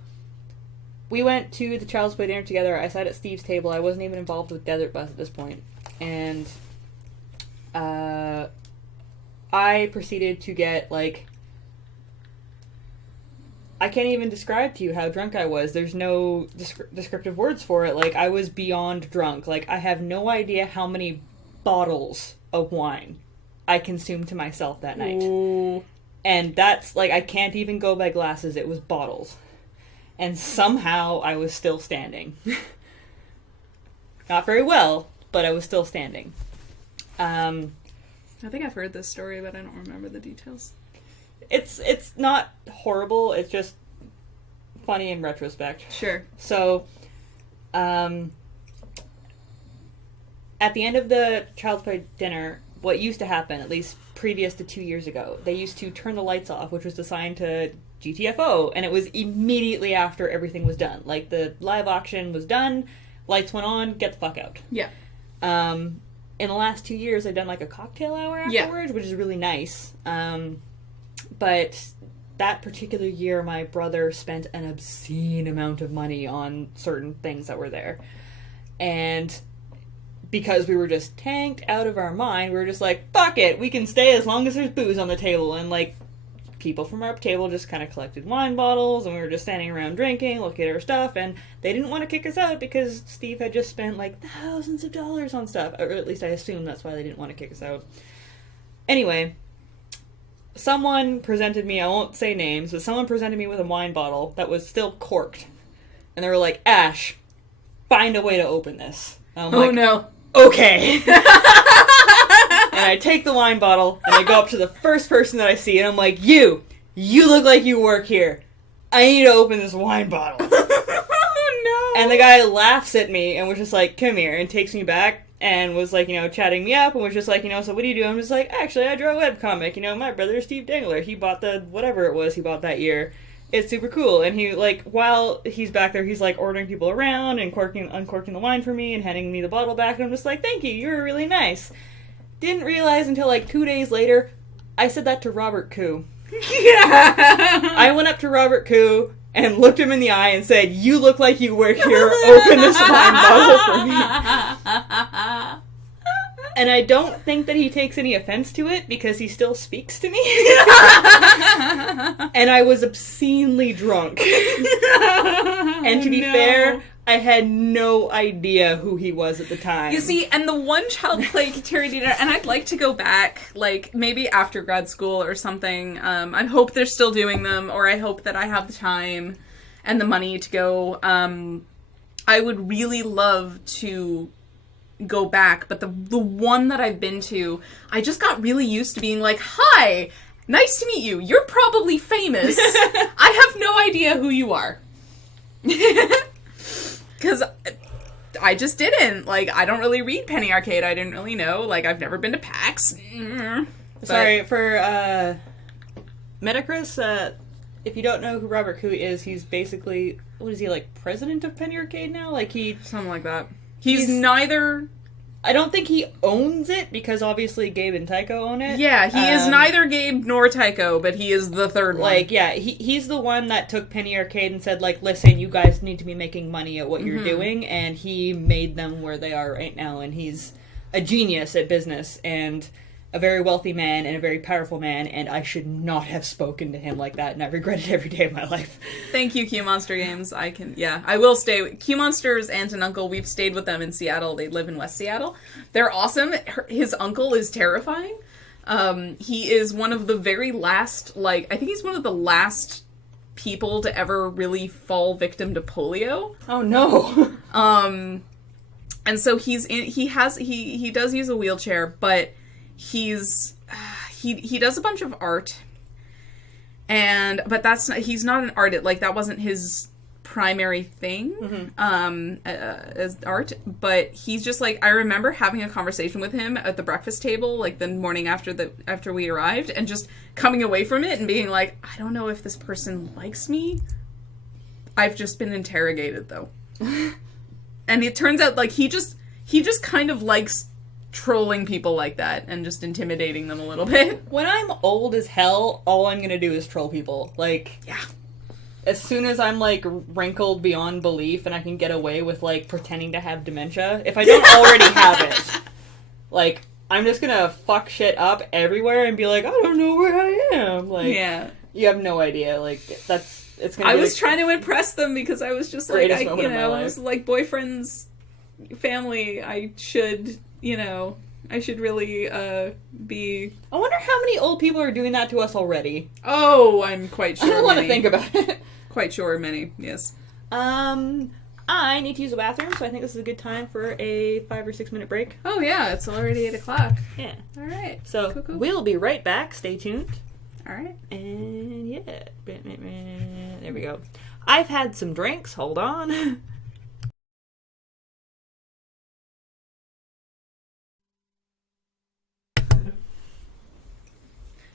we went to the Child's Play dinner together. I sat at Steve's table. I wasn't even involved with Desert Bus at this point. And, I proceeded to get, I can't even describe to you how drunk I was. There's no descriptive words for it. I was beyond drunk. I have no idea how many bottles of wine I consumed to myself that night. Ooh. And that's, I can't even go by glasses. It was bottles. And somehow I was still standing. Not very well, but I was still standing. I think I've heard this story, but I don't remember the details. It's not horrible. It's just funny in retrospect. Sure. So, at the end of the Child's Play dinner, what used to happen, at least previous to 2 years ago, they used to turn the lights off, which was assigned to GTFO, and it was immediately after everything was done. The live auction was done, lights went on, get the fuck out. Yeah. In the last 2 years, I've done a cocktail hour afterwards, which is really nice. But that particular year, my brother spent an obscene amount of money on certain things that were there. And because we were just tanked out of our mind, we were just fuck it, we can stay as long as there's booze on the table. And, people from our table just kind of collected wine bottles, and we were just standing around drinking, looking at our stuff, and they didn't want to kick us out because Steve had just spent, thousands of dollars on stuff. Or at least I assume that's why they didn't want to kick us out. Anyway, someone presented me, I won't say names, but someone presented me with a wine bottle that was still corked. And they were like, Ash, find a way to open this. And I'm No. Okay. And I take the wine bottle, and I go up to the first person that I see, and I'm like, you look like you work here. I need to open this wine bottle. Oh, no. And the guy laughs at me and was just like, come here, and takes me back and was chatting me up and was just so what do you do? I'm just actually, I draw a webcomic. My brother Steve Dangler, he bought whatever it was he bought that year. It's super cool. And he, while he's back there, he's, ordering people around and uncorking the wine for me and handing me the bottle back, and I'm just thank you, you were really nice. Didn't realize until, 2 days later, I said that to Robert Koo. Yeah. I went up to Robert Koo and looked him in the eye and said, you look like you work here, open this wine bottle for me. And I don't think that he takes any offense to it because he still speaks to me. And I was obscenely drunk. And to be fair, I had no idea who he was at the time. You see, and the one Child Play charity dinner, and I'd like to go back, maybe after grad school or something. I hope they're still doing them, or I hope that I have the time and the money to go. I would really love to go back, but the one that I've been to, I just got really used to being hi, nice to meet you, you're probably famous. I have no idea who you are. Because I just didn't. I don't really read Penny Arcade, I didn't really know, I've never been to PAX. Sorry, for Metacris, if you don't know who Robert Cooey is, he's basically, what is he, like, president of Penny Arcade now? Like, something like that. He's neither... I don't think he owns it, because obviously Gabe and Tycho own it. Yeah, he is neither Gabe nor Tycho, but he is the third one. Like, yeah, he's the one that took Penny Arcade and said, like, listen, you guys need to be making money at what you're doing, and he made them where they are right now, and he's a genius at business, and a very wealthy man, and a very powerful man, and I should not have spoken to him like that, and I regret it every day of my life. Thank you, Q Monster Games. I will stay with Q Monster's aunt and uncle. We've stayed with them in Seattle. They live in West Seattle. They're awesome. His uncle is terrifying. He is one of the very last, I think he's one of the last people to ever really fall victim to polio. Oh no. And so he does use a wheelchair, but he does a bunch of art, but he's not an artist. Like, that wasn't his primary thing, as art, but he's just like, I remember having a conversation with him at the breakfast table, like the morning after we arrived, and just coming away from it and being like, I don't know if this person likes me. I've just been interrogated, though. And it turns out, like, he just kind of likes trolling people like that and just intimidating them a little bit. When I'm old as hell, all I'm gonna do is troll people. Like, yeah. As soon as I'm, like, wrinkled beyond belief and I can get away with, like, pretending to have dementia, if I don't already have it, like, I'm just gonna fuck shit up everywhere and be like, I don't know where I am. Like, yeah. You have no idea. Like, it's gonna be I was trying to impress them because I was just like, I was like, boyfriend's family, I should really be... I wonder how many old people are doing that to us already. Oh, I'm quite sure. I don't want to think about it. Quite sure many, yes. I need to use the bathroom, so I think this is a good time for a 5 or 6 minute break. Oh yeah, it's already 8 o'clock. Yeah. Alright. So, cool. We'll be right back. Stay tuned. Alright. And yeah. There we go. I've had some drinks. Hold on.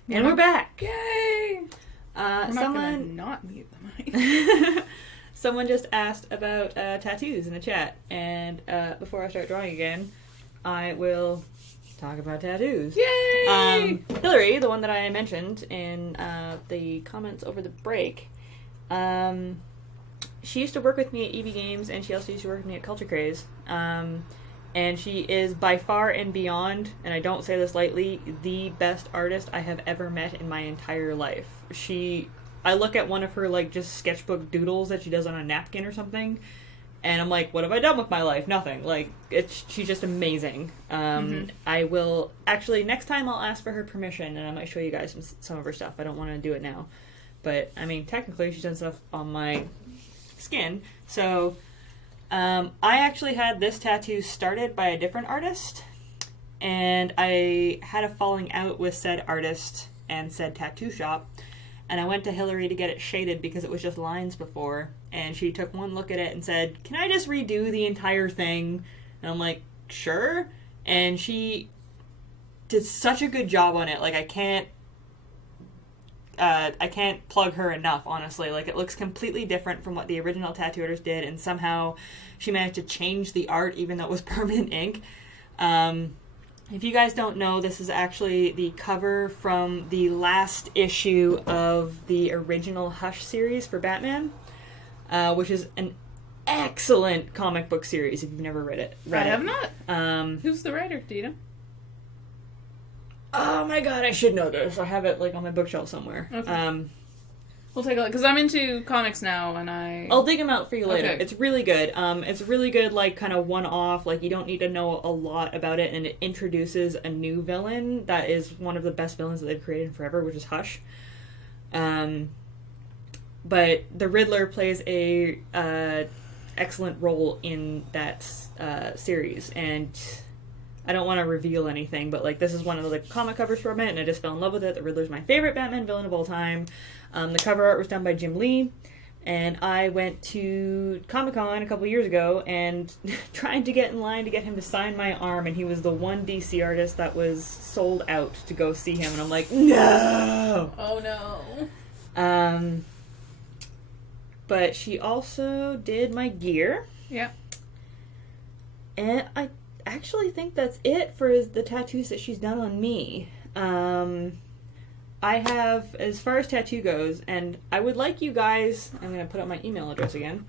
And we're back. Yay! Someone gonna not mute the mic. Someone just asked about tattoos in the chat, and before I start drawing again, I will talk about tattoos. Yay! Hillary, the one that I mentioned in the comments over the break, she used to work with me at EB Games, and she also used to work with me at Culture Craze. And she is by far and beyond, and I don't say this lightly, the best artist I have ever met in my entire life. I look at one of her, like, just sketchbook doodles that she does on a napkin or something, and I'm like, what have I done with my life? Nothing. Like, she's just amazing. I will, actually, next time I'll ask for her permission, and I might show you guys some of her stuff. I don't want to do it now. But, I mean, technically, she's done stuff on my skin, so... I actually had this tattoo started by a different artist, and I had a falling out with said artist and said tattoo shop, and I went to Hillary to get it shaded because it was just lines before, and she took one look at it and said, can I just redo the entire thing? And I'm like, sure, and she did such a good job on it. Like, I can't plug her enough, honestly. Like, it looks completely different from what the original tattoo artist did, and somehow she managed to change the art even though it was permanent ink. If you guys don't know, this is actually the cover from the last issue of the original Hush series for Batman, which is an excellent comic book series if you've never read it. I have not. Who's the writer? Do you know? Oh my god, I should know this. I have it, like, on my bookshelf somewhere. Okay. We'll take a look, because I'm into comics now, and I'll dig them out for you later. Okay. It's really good. It's really good, like, kind of one-off. Like, you don't need to know a lot about it, and it introduces a new villain that is one of the best villains that they've created in forever, which is Hush. But the Riddler plays a excellent role in that series, and... I don't want to reveal anything, but, like, this is one of the comic covers from it, and I just fell in love with it. The Riddler's my favorite Batman villain of all time. The cover art was done by Jim Lee, and I went to Comic-Con a couple years ago and tried to get in line to get him to sign my arm, and he was the one DC artist that was sold out to go see him, and I'm like, no! Oh, no. but she also did my gear. Yeah. And I actually think that's it for the tattoos that she's done on me. I have, as far as tattoo goes, and I would like you guys, I'm going to put up my email address again.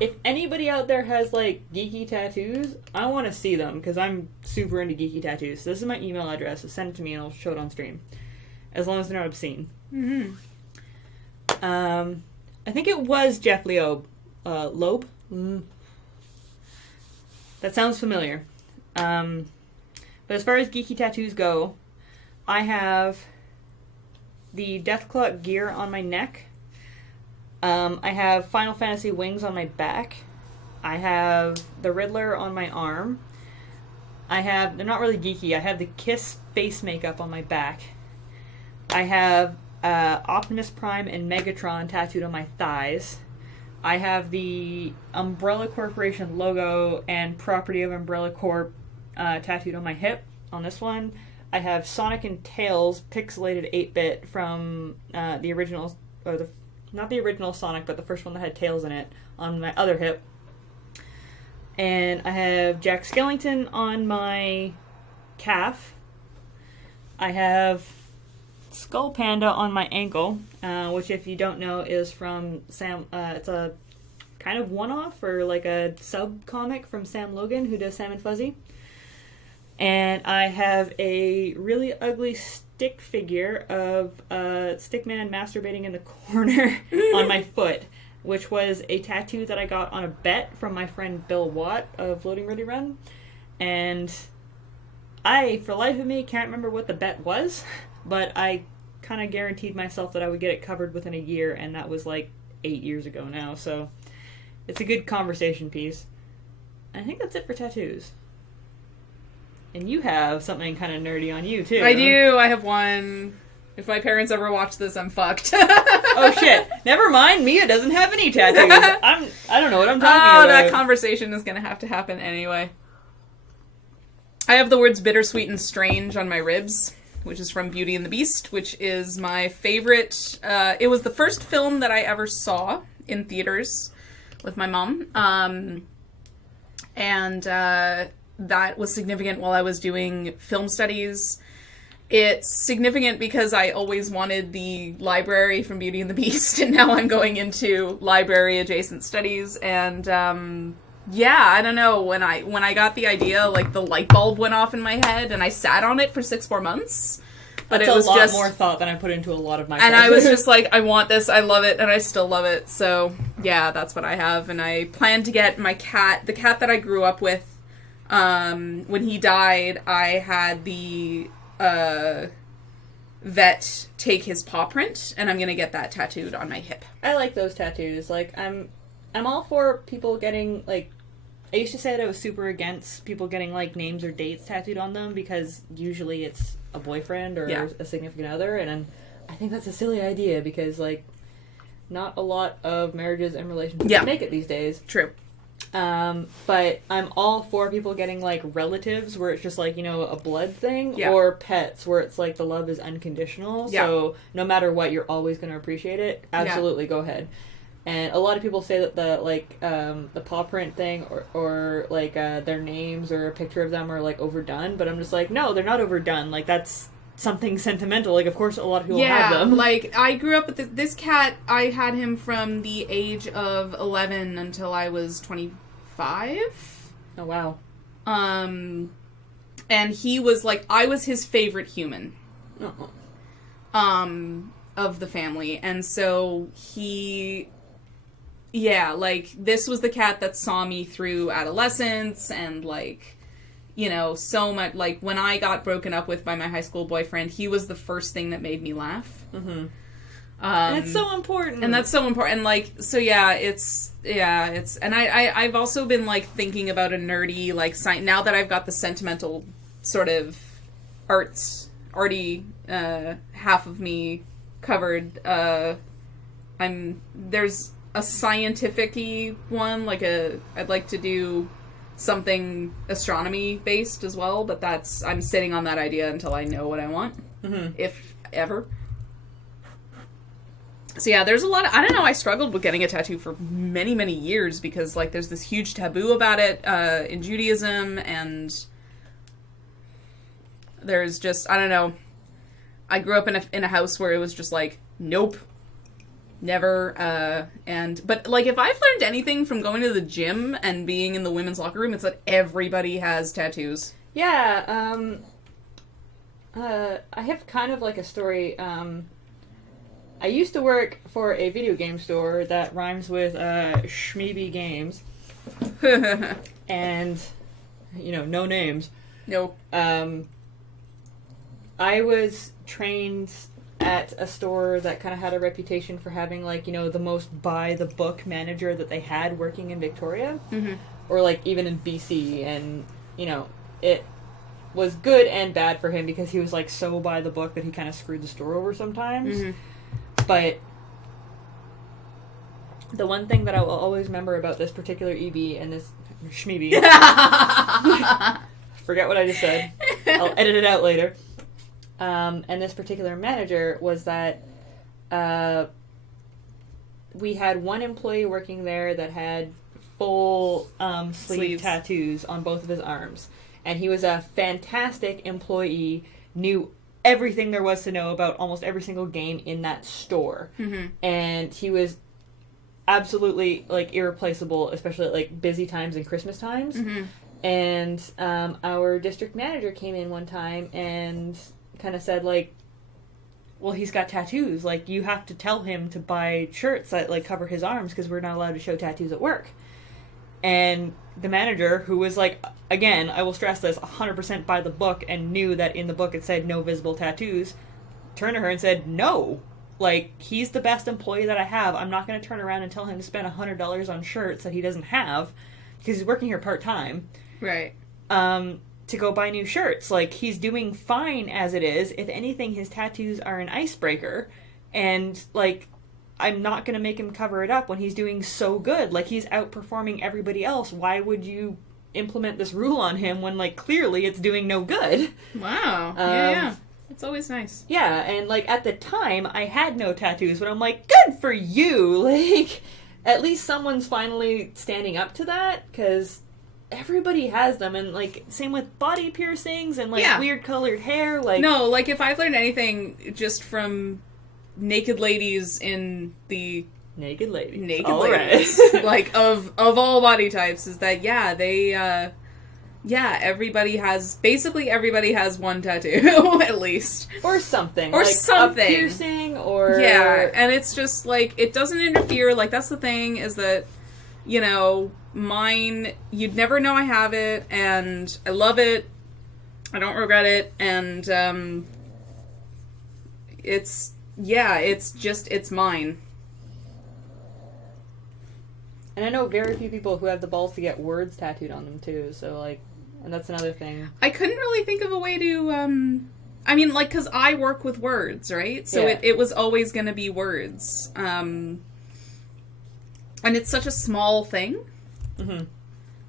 If anybody out there has, like, geeky tattoos, I want to see them, because I'm super into geeky tattoos. So this is my email address, so send it to me and I'll show it on stream. As long as they're not obscene. Mm-hmm. I think it was Jeff Loeb. Loeb? That sounds familiar. But as far as geeky tattoos go, I have the Deathclaw gear on my neck. I have Final Fantasy wings on my back. I have the Riddler on my arm. They're not really geeky, I have the Kiss face makeup on my back. I have Optimus Prime and Megatron tattooed on my thighs. I have the Umbrella Corporation logo and Property of Umbrella Corp tattooed on my hip on this one. I have Sonic and Tails pixelated 8-bit from the original, not the original Sonic, but the first one that had Tails in it on my other hip. And I have Jack Skellington on my calf. I have Skull Panda on my ankle, which, if you don't know, is from Sam. It's a kind of one-off or like a sub-comic from Sam Logan, who does Sam and Fuzzy. And I have a really ugly stick figure of Stickman masturbating in the corner on my foot, which was a tattoo that I got on a bet from my friend Bill Watt of Loading Ready Run. And I, for the life of me, can't remember what the bet was, but I kind of guaranteed myself that I would get it covered within a year, and that was like 8 years ago now, so it's a good conversation piece. I think that's it for tattoos. And you have something kind of nerdy on you, too. I do. I have one. If my parents ever watch this, I'm fucked. Oh, shit. Never mind. Mia doesn't have any tattoos. I don't know what I'm talking about. That conversation is going to happen anyway. I have the words bittersweet and strange on my ribs, which is from Beauty and the Beast, which is my favorite. It was the first film that I ever saw in theaters with my mom. And that was significant while I was doing film studies. It's significant because I always wanted the library from Beauty and the Beast, and now I'm going into library-adjacent studies, and, I don't know, when I got the idea, like, the light bulb went off in my head, and I sat on it for 6 more months. But That's it was a lot just more thought than I put into a lot of my And projects. I was just like, I want this, I love it, and I still love it, so, yeah, that's what I have, and I plan to get my cat, the cat that I grew up with, when he died, I had the vet take his paw print, and I'm gonna get that tattooed on my hip. I like those tattoos. Like, I'm all for people getting, like, I used to say that I was super against people getting, like, names or dates tattooed on them, because usually it's a boyfriend or a significant other, and I think that's a silly idea, because, like, not a lot of marriages and relationships make it these days. True. But I'm all for people getting, like, relatives where it's just, like, you know, a blood thing, or pets where it's, like, the love is unconditional, so no matter what, you're always going to appreciate it. Absolutely, go ahead. And a lot of people say that the paw print thing or like, their names or a picture of them are, like, overdone, but I'm just like, no, they're not overdone. Like, that's something sentimental. Like, of course, a lot of people have them. Like, I grew up with this cat. I had him from the age of 11 until I was 25. Oh, wow. And he was, like, I was his favorite human. Of the family. And so like, this was the cat that saw me through adolescence and, like, you know, so much, like, when I got broken up with by my high school boyfriend, he was the first thing that made me laugh. Mm-hmm. And it's so important. And that's so important. Like, so and I've also been, like, thinking about a nerdy, like, now that I've got the sentimental sort of arty, half of me covered, there's a scientific-y one, like I'd like to do something astronomy-based as well, but I'm sitting on that idea until I know what I want, if ever. So yeah, there's a lot of, I don't know, I struggled with getting a tattoo for many, many years because, like, there's this huge taboo about it in Judaism, and there's just, I don't know, I grew up in a house where it was just like, nope, never, but, like, if I've learned anything from going to the gym and being in the women's locker room, it's that everybody has tattoos. Yeah, I have kind of like a story, I used to work for a video game store that rhymes with Shmeeby Games. And, you know, no names. No. I was trained at a store that kind of had a reputation for having, like, you know, the most by-the-book manager that they had working in Victoria. Mm-hmm. Or, like, even in BC. And, you know, it was good and bad for him because he was, like, so by the book that he kind of screwed the store over sometimes. Mm-hmm. But the one thing that I will always remember about this particular EB and this Shmeeby, forget what I just said, I'll edit it out later, and this particular manager was that we had one employee working there that had full sleeve tattoos on both of his arms. And he was a fantastic employee, knew everything there was to know about almost every single game in that store. Mm-hmm. And he was absolutely, like, irreplaceable, especially at, like, busy times and Christmas times. Mm-hmm. And our district manager came in one time and kind of said, like, well, he's got tattoos. Like, you have to tell him to buy shirts that, like, cover his arms because we're not allowed to show tattoos at work. And the manager, who was, like, again, I will stress this, 100% by the book and knew that in the book it said no visible tattoos, turned to her and said, no. Like, he's the best employee that I have. I'm not going to turn around and tell him to spend $100 on shirts that he doesn't have because he's working here part-time. Right. To go buy new shirts. Like, he's doing fine as it is. If anything, his tattoos are an icebreaker. And, like, I'm not going to make him cover it up when he's doing so good. Like, he's outperforming everybody else. Why would you implement this rule on him when, like, clearly it's doing no good? Wow. Yeah. It's always nice. Yeah, and, like, at the time, I had no tattoos, but I'm like, good for you! Like, at least someone's finally standing up to that, because everybody has them, and, like, same with body piercings and, like, weird colored hair, like... No, like, if I've learned anything just from naked ladies in the... Naked ladies. Naked ladies. Like, of all body types, is that, everybody has one tattoo, at least. Or something. Or like something. A piercing, or... Yeah, and it's just, like, it doesn't interfere. Like, that's the thing, is that, you know, mine, you'd never know I have it, and I love it. I don't regret it, and, it's mine. And I know very few people who have the balls to get words tattooed on them, too, so, like, and that's another thing. I couldn't really think of a way to, I mean, like, because I work with words, right? So it was always going to be words. And it's such a small thing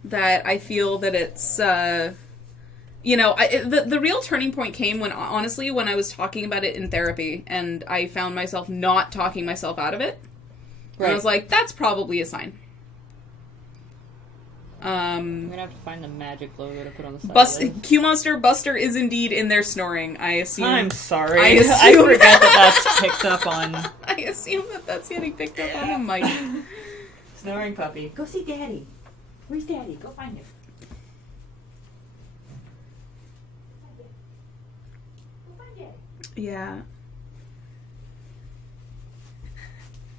that I feel that it's, you know, the real turning point came when I was talking about it in therapy, and I found myself not talking myself out of it. Right. And I was like, that's probably a sign. I'm gonna have to find the magic logo to put on the side. Q-Monster Buster is indeed in there snoring. I assume. I'm sorry. I forget that that's picked up on. I assume that that's getting picked up on a mic. Snoring puppy. Go see Daddy. Where's Daddy? Go find him. Go find Daddy. Yeah.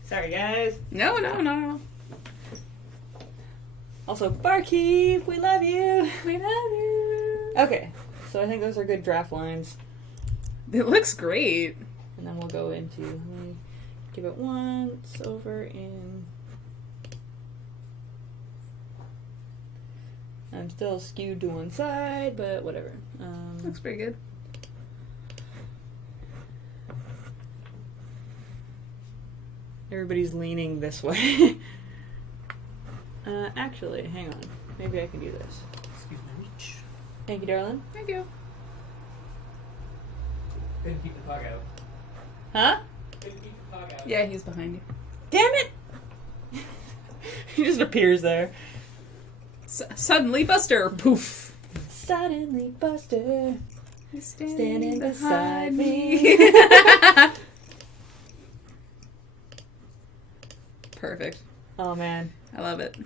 Sorry, guys. No. Also, Barkeep, we love you. We love you. Okay, so I think those are good draft lines. It looks great. And then we'll go into, let me give it once over in... I'm still skewed to one side, but whatever. Looks pretty good. Everybody's leaning this way. Actually, hang on. Maybe I can do this. Excuse my reach. Thank you, darling. Thank you. Couldn't keep the plug out. Huh? Yeah, he's behind you. Damn it! He just appears there. Suddenly, Buster! Poof! Suddenly, Buster He's standing beside me. Perfect. Oh man, I love it.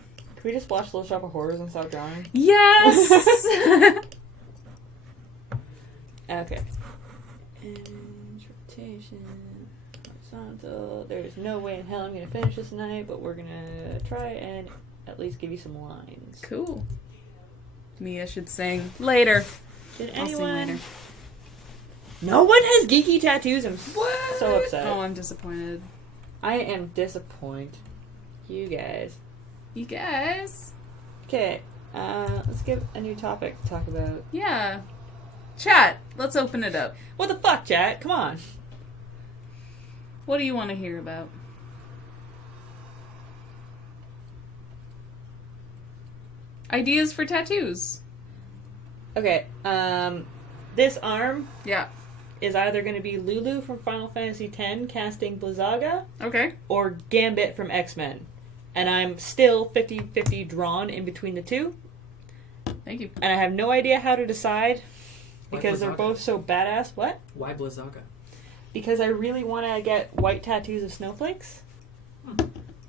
can we just watch Little Shop of Horrors and stop drawing? Yes! Okay. Interpretation. Horizontal. There's no way in hell I'm gonna finish this tonight, but we're gonna try and at least give you some lines. Cool. Mia should sing later. Did I'll sing anyone? later. No one has geeky tattoos. I'm so upset. Oh, I'm disappointed. I am disappointed. You guys. You guys? Okay. Let's give a new topic to talk about. Yeah. Chat, let's open it up. What the fuck, chat? Come on. What do you want to hear about? Ideas for tattoos. Okay. This arm Yeah. is either going to be Lulu from Final Fantasy X casting Blizzaga Okay. or Gambit from X-Men. And I'm still 50-50 drawn in between the two. Thank you. And I have no idea how to decide Why because they're Blizzaga? both so badass. What? Why Blizzaga? Because I really want to get white tattoos of snowflakes.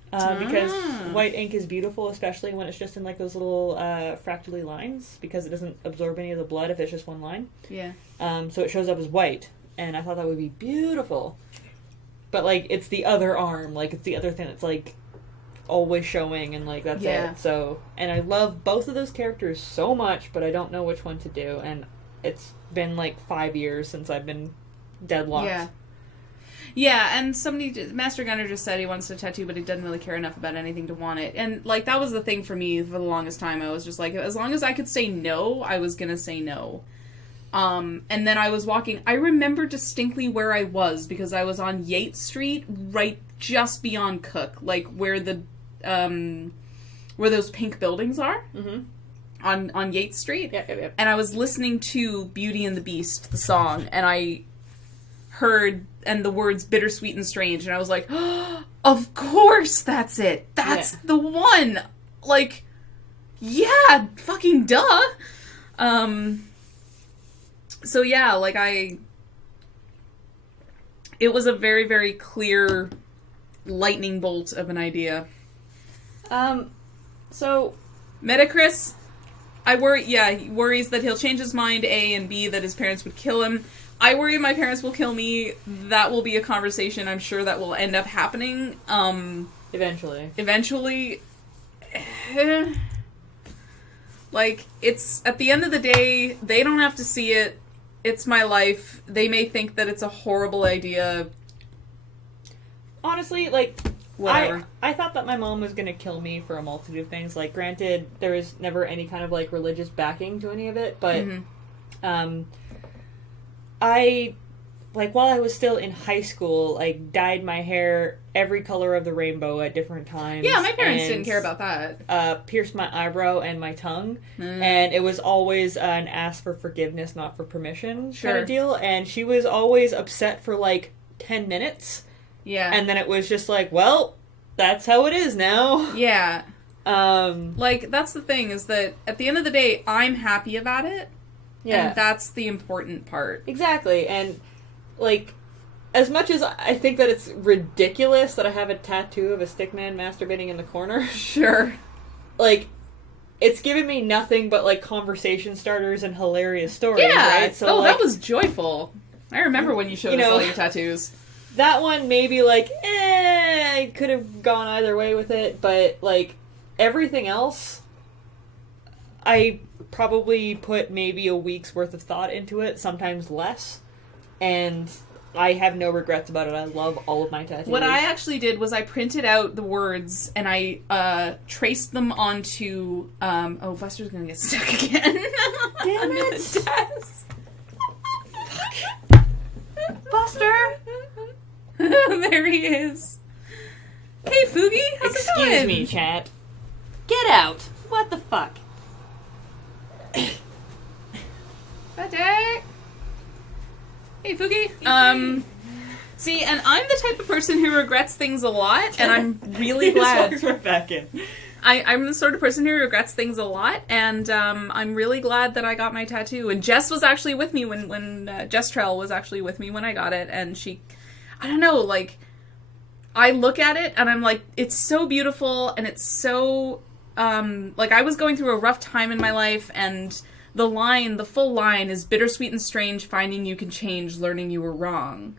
Because white ink is beautiful, especially when it's just in like those little fractally lines, because it doesn't absorb any of the blood if it's just one line. Yeah. So it shows up as white, and I thought that would be beautiful. But like, it's the other arm, like it's the other thing that's like always showing, and like that's Yeah. it. So, and I love both of those characters so much, but I don't know which one to do, and it's been like 5 years since I've been deadlocked. Yeah. Yeah, and Master Gunner just said he wants to tattoo, but he doesn't really care enough about anything to want it. And, like, that was the thing for me for the longest time. I was just like, as long as I could say no, I was gonna say no. And then I was walking, I remember distinctly where I was, because I was on Yates Street, right just beyond Cook, like, where those pink buildings are. Mm-hmm. On Yates Street. Yep. And I was listening to Beauty and the Beast, the song, and I heard the words bittersweet and strange, and I was like, oh, of course that's it. That's the one. Like, yeah, fucking duh. So yeah, like it was a very, very clear lightning bolt of an idea. So Metachris, I worry, he worries that he'll change his mind, A, and B, that his parents would kill him. I worry my parents will kill me. That will be a conversation I'm sure that will end up happening. Eventually. Like, it's, at the end of the day, they don't have to see it. It's my life. They may think that it's a horrible idea. Honestly, like, Whatever. I thought that my mom was going to kill me for a multitude of things. Like, granted, there was never any kind of, like, religious backing to any of it, but, while I was still in high school, like, dyed my hair every color of the rainbow at different times. Yeah, my parents didn't care about that. Pierced my eyebrow and my tongue, and it was always an ask for forgiveness, not for permission kind of deal, and she was always upset for, like, 10 minutes. Yeah. And then it was just like, well, that's how it is now. Yeah. Like, that's the thing, is that at the end of the day, I'm happy about it. Yeah. And that's the important part. Exactly. And, like, as much as I think that it's ridiculous that I have a tattoo of a stickman masturbating in the corner. Sure. Like, it's given me nothing but, like, conversation starters and hilarious stories, yeah. right? So, that was joyful. I remember when you showed us all your tattoos. That one maybe, like, I could have gone either way with it, but, like, everything else, I probably put maybe a week's worth of thought into it, sometimes less, and I have no regrets about it. I love all of my tattoos. What I actually did was I printed out the words, and I traced them onto, oh, Buster's gonna get stuck again. Damn it! The desk. Buster! There he is. Hey, Foogie, how's it going? Excuse me, chat. Get out! What the fuck? Hi, Jack. Hey, Foogie. See, and I'm the type of person who regrets things a lot, and I'm really glad. Just walks right back in. I'm the sort of person who regrets things a lot, and I'm really glad that I got my tattoo. And Jess was actually with me when Jess Trell was actually with me when I got it, and she, I don't know, like, I look at it and I'm like, it's so beautiful, and it's so, like, I was going through a rough time in my life, and the full line is bittersweet and strange, finding you can change, learning you were wrong.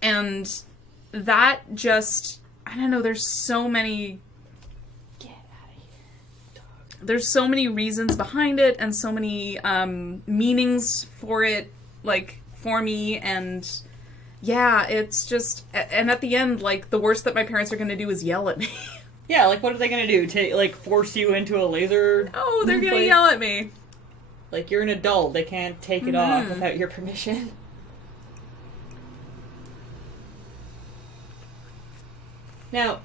And that just, I don't know, there's so many reasons behind it, and so many meanings for it, like, for me, and yeah, it's just, and at the end, like, the worst that my parents are going to do is yell at me. Yeah, like, what are they going to do? Like, force you into a laser? Oh, they're going to yell at me. Like, you're an adult, they can't take it off without your permission. Now,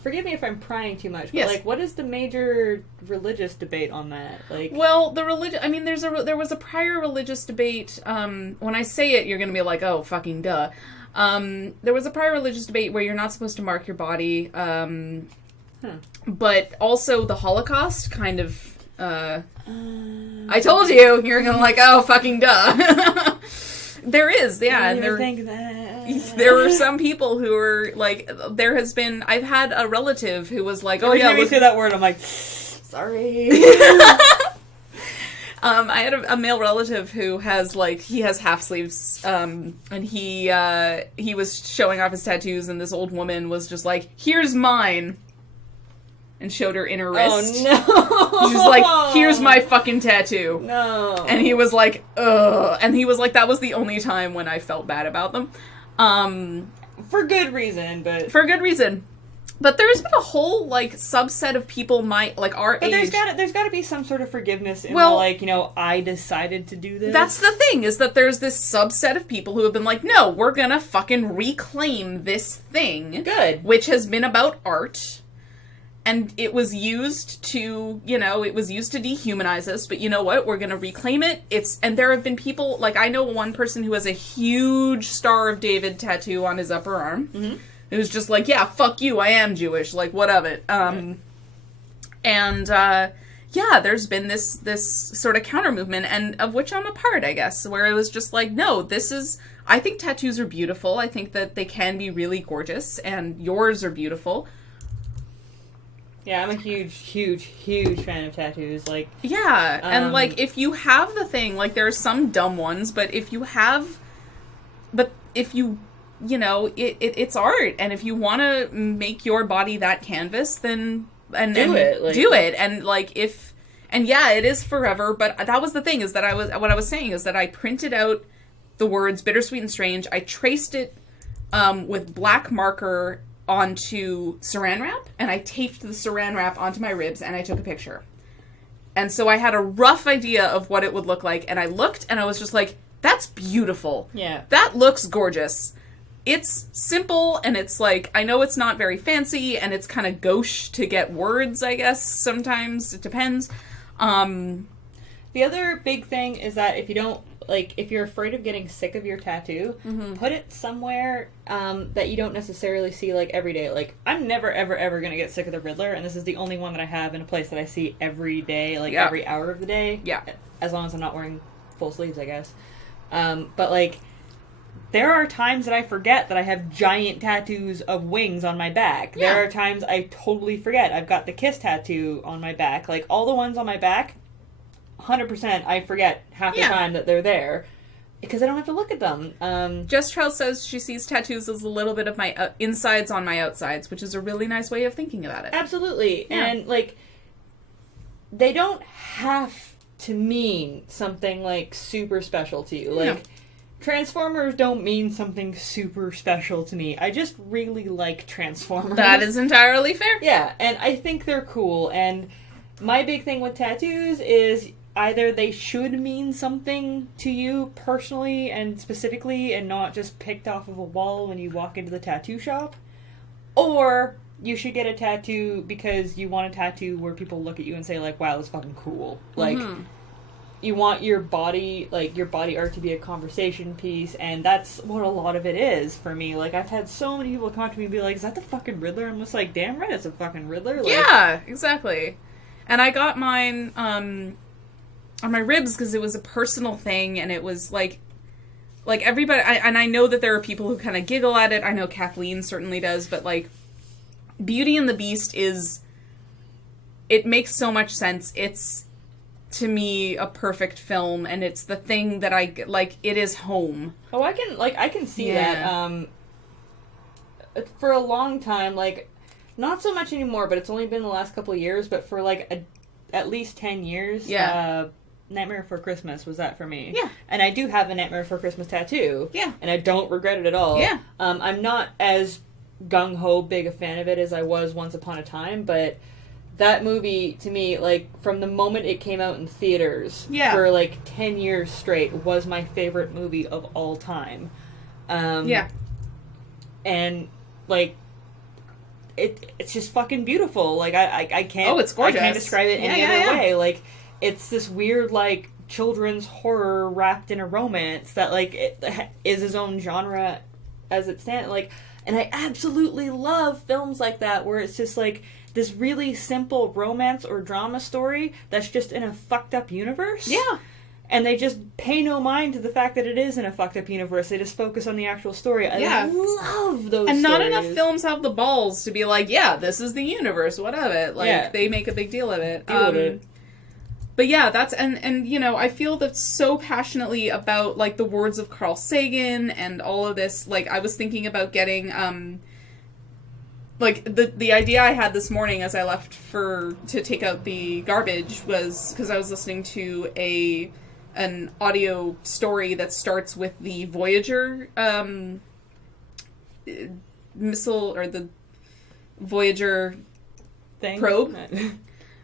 forgive me if I'm prying too much, but, yes. like, what is the major religious debate on that? Like, well, there was a prior religious debate, when I say it, you're gonna be like, oh, fucking duh. There was a prior religious debate where you're not supposed to mark your body, but also the Holocaust kind of, I told you, you're gonna like, oh, fucking duh. There is, yeah, and there were some people who were like, I've had a relative who was like, oh yeah, you say that word, I'm like, sorry. I had a male relative who has, like, he has half sleeves, and he was showing off his tattoos, and this old woman was just like, here's mine, and showed her inner wrist. Oh no! She's like, here's my fucking tattoo. No. And he was like, ugh. And he was like, that was the only time when I felt bad about them. For good reason, but... For good reason. But there's been a whole, like, subset of people our but age... there's gotta be some sort of forgiveness in the, like, you know, I decided to do this. That's the thing, is that there's this subset of people who have been like, no, we're gonna fucking reclaim this thing. Good. Which has been about art. And it was used to, dehumanize us, but you know what? We're gonna reclaim it. And there have been people, like, I know one person who has a huge Star of David tattoo on his upper arm. Mm-hmm. Who's just like, yeah, fuck you, I am Jewish, like, what of it? Yeah, there's been this sort of counter movement, and of which I'm a part, I guess, where it was just like, no, I think tattoos are beautiful. I think that they can be really gorgeous, and yours are beautiful. Yeah, I'm a huge, huge, huge fan of tattoos. Like, yeah, and like, if you have the thing, like, there are some dumb ones, but if you, it's art, and if you want to make your body that canvas, then do it, and like, yeah, it is forever. But that was the thing, is that what I was saying is that I printed out the words bittersweet and strange. I traced it with black marker onto saran wrap, and I taped the saran wrap onto my ribs, and I took a picture. And so I had a rough idea of what it would look like, and I looked, and I was just like, that's beautiful. Yeah. That looks gorgeous. It's simple, and it's like, I know it's not very fancy, and it's kind of gauche to get words, I guess, sometimes. It depends. The other big thing is that if you're afraid of getting sick of your tattoo, put it somewhere that you don't necessarily see, like, every day. Like, I'm never, ever, ever going to get sick of the Riddler, and this is the only one that I have in a place that I see every day, like, every hour of the day. Yeah. As long as I'm not wearing full sleeves, I guess. But, like, there are times that I forget that I have giant tattoos of wings on my back. Yeah. There are times I totally forget. I've got the Kiss tattoo on my back. Like, all the ones on my back, 100% I forget half the time that they're there because I don't have to look at them. Jess Trell says she sees tattoos as a little bit of my insides on my outsides, which is a really nice way of thinking about it. Absolutely. Yeah. And, like, they don't have to mean something, like, super special to you. Like, Transformers don't mean something super special to me. I just really like Transformers. That is entirely fair. Yeah, and I think they're cool. And my big thing with tattoos is either they should mean something to you personally and specifically and not just picked off of a wall when you walk into the tattoo shop, or you should get a tattoo because you want a tattoo where people look at you and say, like, wow, that's fucking cool. Like, you want your body, like, your body art to be a conversation piece, and that's what a lot of it is for me. Like, I've had so many people come up to me and be like, is that the fucking Riddler? I'm just like, damn right it's a fucking Riddler. Like, yeah, exactly. And I got mine on my ribs because it was a personal thing, and it was like everybody, and I know that there are people who kind of giggle at it. I know Kathleen certainly does, but, like, Beauty and the Beast it makes so much sense. It's, to me, a perfect film, and it's the thing that I, like, it is home. Oh, I can see that. For a long time, like, not so much anymore, but it's only been the last couple of years, but for, like, at least 10 years, Nightmare Before Christmas was that for me. Yeah. And I do have a Nightmare Before Christmas tattoo. Yeah. And I don't regret it at all. Yeah. I'm not as gung-ho big a fan of it as I was once upon a time, but that movie, to me, like, from the moment it came out in theaters for, like, 10 years straight, was my favorite movie of all time. And, like, it's just fucking beautiful. Like, I can't... Oh, it's gorgeous. I can't describe it any other way. Like, it's this weird, like, children's horror wrapped in a romance that, like, it is his own genre as it stands. Like, and I absolutely love films like that where it's just, like, this really simple romance or drama story that's just in a fucked up universe. Yeah. And they just pay no mind to the fact that it is in a fucked up universe. They just focus on the actual story. I love those And stories. not enough films have the balls to be like, yeah, this is the universe, what of it? Like, they make a big deal of it. But yeah, that's, and you know, I feel that so passionately about, like, the words of Carl Sagan and all of this. Like, I was thinking about getting, like, the idea I had this morning as I left to take out the garbage was because I was listening to an audio story that starts with the Voyager missile, or the Voyager probe.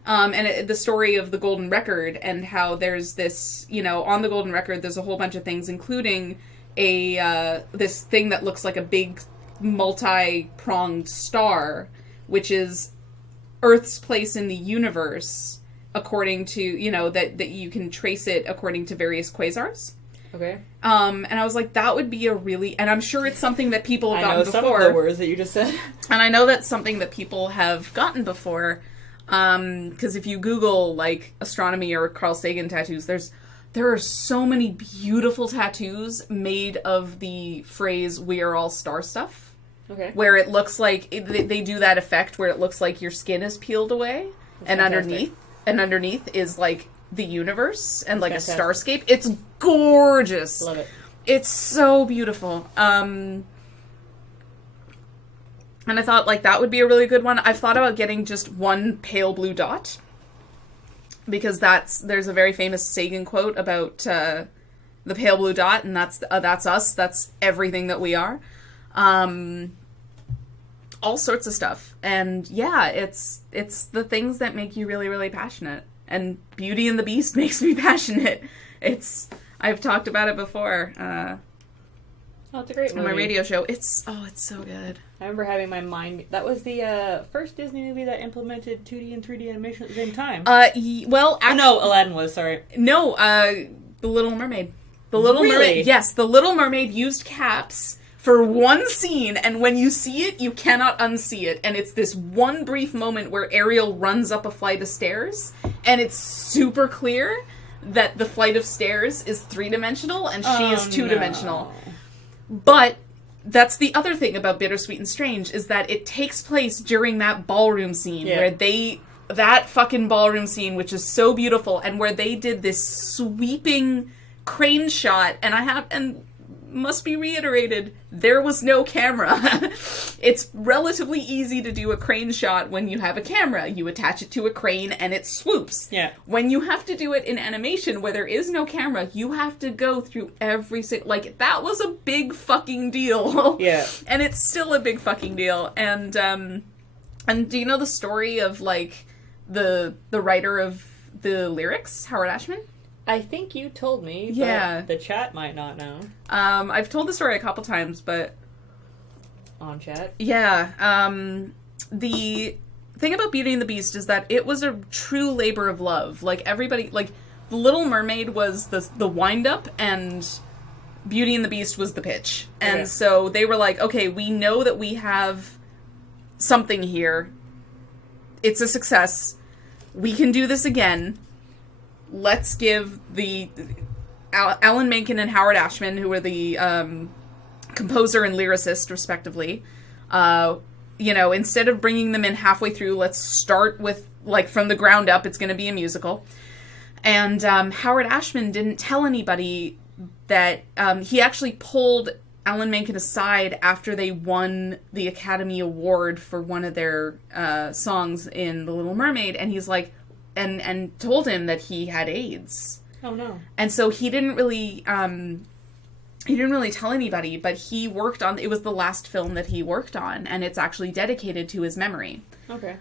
And the story of the Golden Record, and how there's this, you know, on the Golden Record there's a whole bunch of things, including this thing that looks like a big multi-pronged star, which is Earth's place in the universe, according to, you know, that you can trace it according to various quasars. Okay. And I was like, that would be a really... And I'm sure it's something that people have gotten before. I know some of the words that you just said. And I know that's something that people have gotten before. Because if you Google, like, astronomy or Carl Sagan tattoos, there are so many beautiful tattoos made of the phrase, "we are all star stuff." Okay. Where it looks like... They do that effect where it looks like your skin is peeled away. That's fantastic. underneath is, like, the universe and, like, fantastic. A starscape. It's gorgeous. Love it. It's so beautiful. And I thought, like, that would be a really good one. I've thought about getting just one pale blue dot. Because there's a very famous Sagan quote about the pale blue dot, and that's us. That's everything that we are. All sorts of stuff. And yeah, it's the things that make you really, really passionate. And Beauty and the Beast makes me passionate. I've talked about it before. It's a great movie. On my radio show. It's so good. I remember having my mind... That was the first Disney movie that implemented 2D and 3D animation at the same time. Well, actually... no, Aladdin was, sorry. No, The Little Mermaid. The Little Mermaid... Yes, The Little Mermaid used caps for one scene, and when you see it, you cannot unsee it. And it's this one brief moment where Ariel runs up a flight of stairs, and it's super clear that the flight of stairs is 3-dimensional, and she is 2-dimensional. No. But... That's the other thing about Bittersweet and Strange, is that it takes place during that ballroom scene, where that fucking ballroom scene, which is so beautiful, and where they did this sweeping crane shot, and must be reiterated, there was no camera. It's relatively easy to do a crane shot when you have a camera. You attach it to a crane and it swoops. Yeah. When you have to do it in animation where there is no camera, you have to go through every single... Like, that was a big fucking deal. Yeah. And it's still a big fucking deal. And do you know the story of, like, the writer of the lyrics, Howard Ashman? I think you told me, but yeah. The chat might not know. I've told the story a couple times, but... On chat? Yeah. The thing about Beauty and the Beast is that it was a true labor of love. Like, everybody... Like, The Little Mermaid was the wind up, and Beauty and the Beast was the pitch. And so they were like, okay, we know that we have something here. It's a success. We can do this again. Let's give the Alan Menken and Howard Ashman, who were the composer and lyricist, respectively, instead of bringing them in halfway through, let's start with, like, from the ground up. It's going to be a musical. And Howard Ashman didn't tell anybody that he actually pulled Alan Menken aside after they won the Academy Award for one of their songs in The Little Mermaid, and he's like, and told him that he had AIDS. Oh no! And so he didn't really tell anybody, but he worked on. It was the last film that he worked on, and it's actually dedicated to his memory. Okay.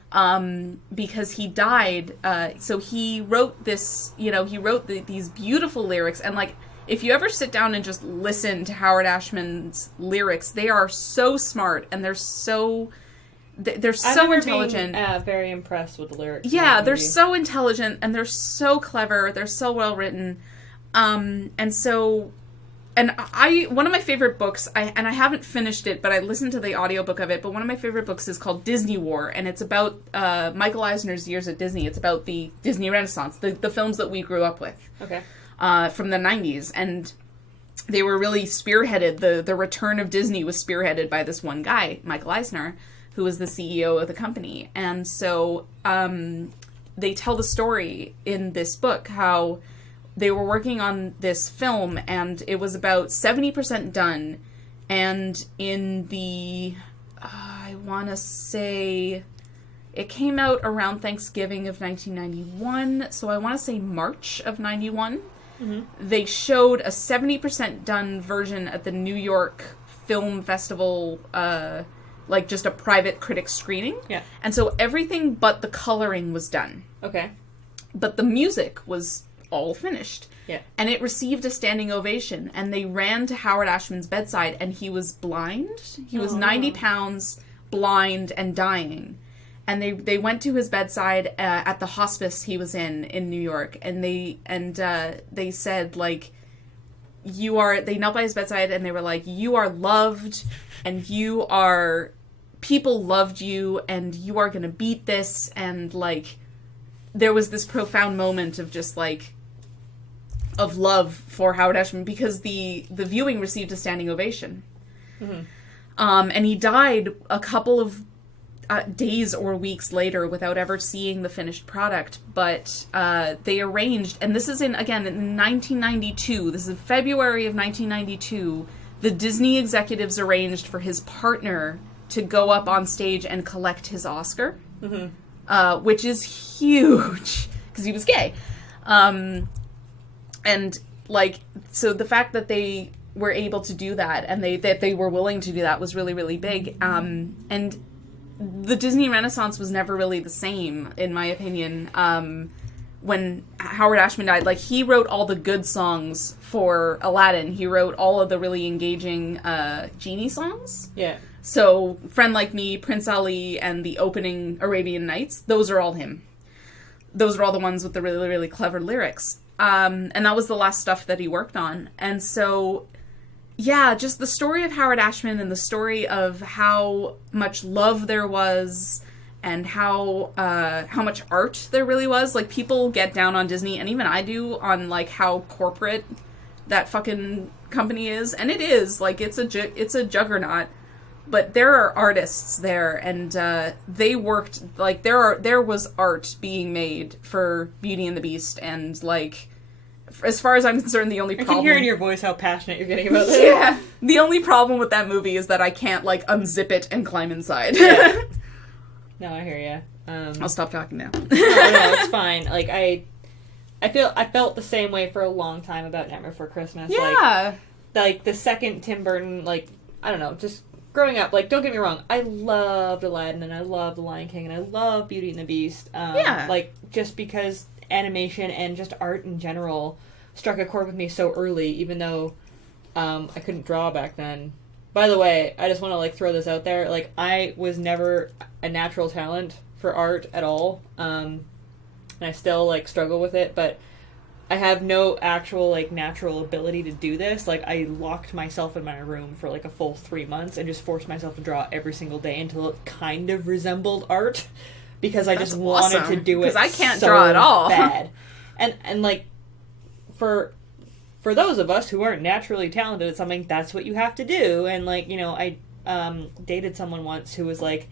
Because he died. So he wrote this. He wrote these beautiful lyrics, and like, if you ever sit down and just listen to Howard Ashman's lyrics, they are so smart, and they're so intelligent. I'm very impressed with the lyrics. Yeah, they're so intelligent, and they're so clever. They're so well written. One of my favorite books, I haven't finished it, but I listened to the audiobook of it, but one of my favorite books is called Disney War, and it's about Michael Eisner's years at Disney. It's about the Disney Renaissance, the films that we grew up with. Okay. From the 90s, and they were really spearheaded. The return of Disney was spearheaded by this one guy, Michael Eisner, who was the CEO of the company. And so they tell the story in this book how they were working on this film, and it was about 70% done, and in the I want to say it came out around Thanksgiving of 1991, so I want to say March of 91. Mm-hmm. They showed a 70% done version at the New York Film Festival, like just a private critic screening. Yeah. And so everything but the coloring was done. Okay. But the music was all finished. Yeah. And it received a standing ovation. And they ran to Howard Ashman's bedside, and he was blind. He was 90 pounds, blind, and dying. And they went to his bedside at the hospice he was in New York, and they said, like, they knelt by his bedside, and they were like, you are loved, and people loved you, and you are gonna beat this, and, like, there was this profound moment of just, like, of love for Howard Ashman, because the viewing received a standing ovation. Mm-hmm. And he died a couple of days or weeks later without ever seeing the finished product, but they arranged, and this is in 1992, this is February of 1992, the Disney executives arranged for his partner to go up on stage and collect his Oscar, which is huge, because he was gay. And, like, so the fact that they were able to do that, and that they were willing to do that, was really, really big. And the Disney Renaissance was never really the same, in my opinion. When Howard Ashman died, like, he wrote all the good songs for Aladdin. He wrote all of the really engaging genie songs. Yeah. So, Friend Like Me, Prince Ali, and the opening Arabian Nights, those are all him. Those are all the ones with the really, really clever lyrics. And that was the last stuff that he worked on. And so, yeah, just the story of Howard Ashman, and the story of how much love there was, and how much art there really was. Like, people get down on Disney, and even I do, on, like, how corporate that fucking company is. And it is. Like, it's a juggernaut. But there are artists there, and they worked, like, there was art being made for Beauty and the Beast, and, like, as far as I'm concerned, the only problem... I can hear in your voice how passionate you're getting about this. Yeah. The only problem with that movie is that I can't, like, unzip it and climb inside. Yeah. No, I hear you. I'll stop talking now. No, it's fine. Like, I felt the same way for a long time about Nightmare Before Christmas. Yeah. Like the second Tim Burton, like, I don't know, just growing up, like, don't get me wrong, I loved Aladdin, and I loved The Lion King, and I love Beauty and the Beast. Yeah. Like, just because animation and just art in general struck a chord with me so early, even though I couldn't draw back then. By the way, I just want to, like, throw this out there. Like, I was never a natural talent for art at all. And I still, like, struggle with it. But I have no actual, like, natural ability to do this. Like, I locked myself in my room for, like, a full 3 months and just forced myself to draw every single day until it kind of resembled art. Because I just wanted to do it because I can't so draw at all. bad. And, like, for those of us who aren't naturally talented at something, that's what you have to do. And, like, you know, I dated someone once who was, like,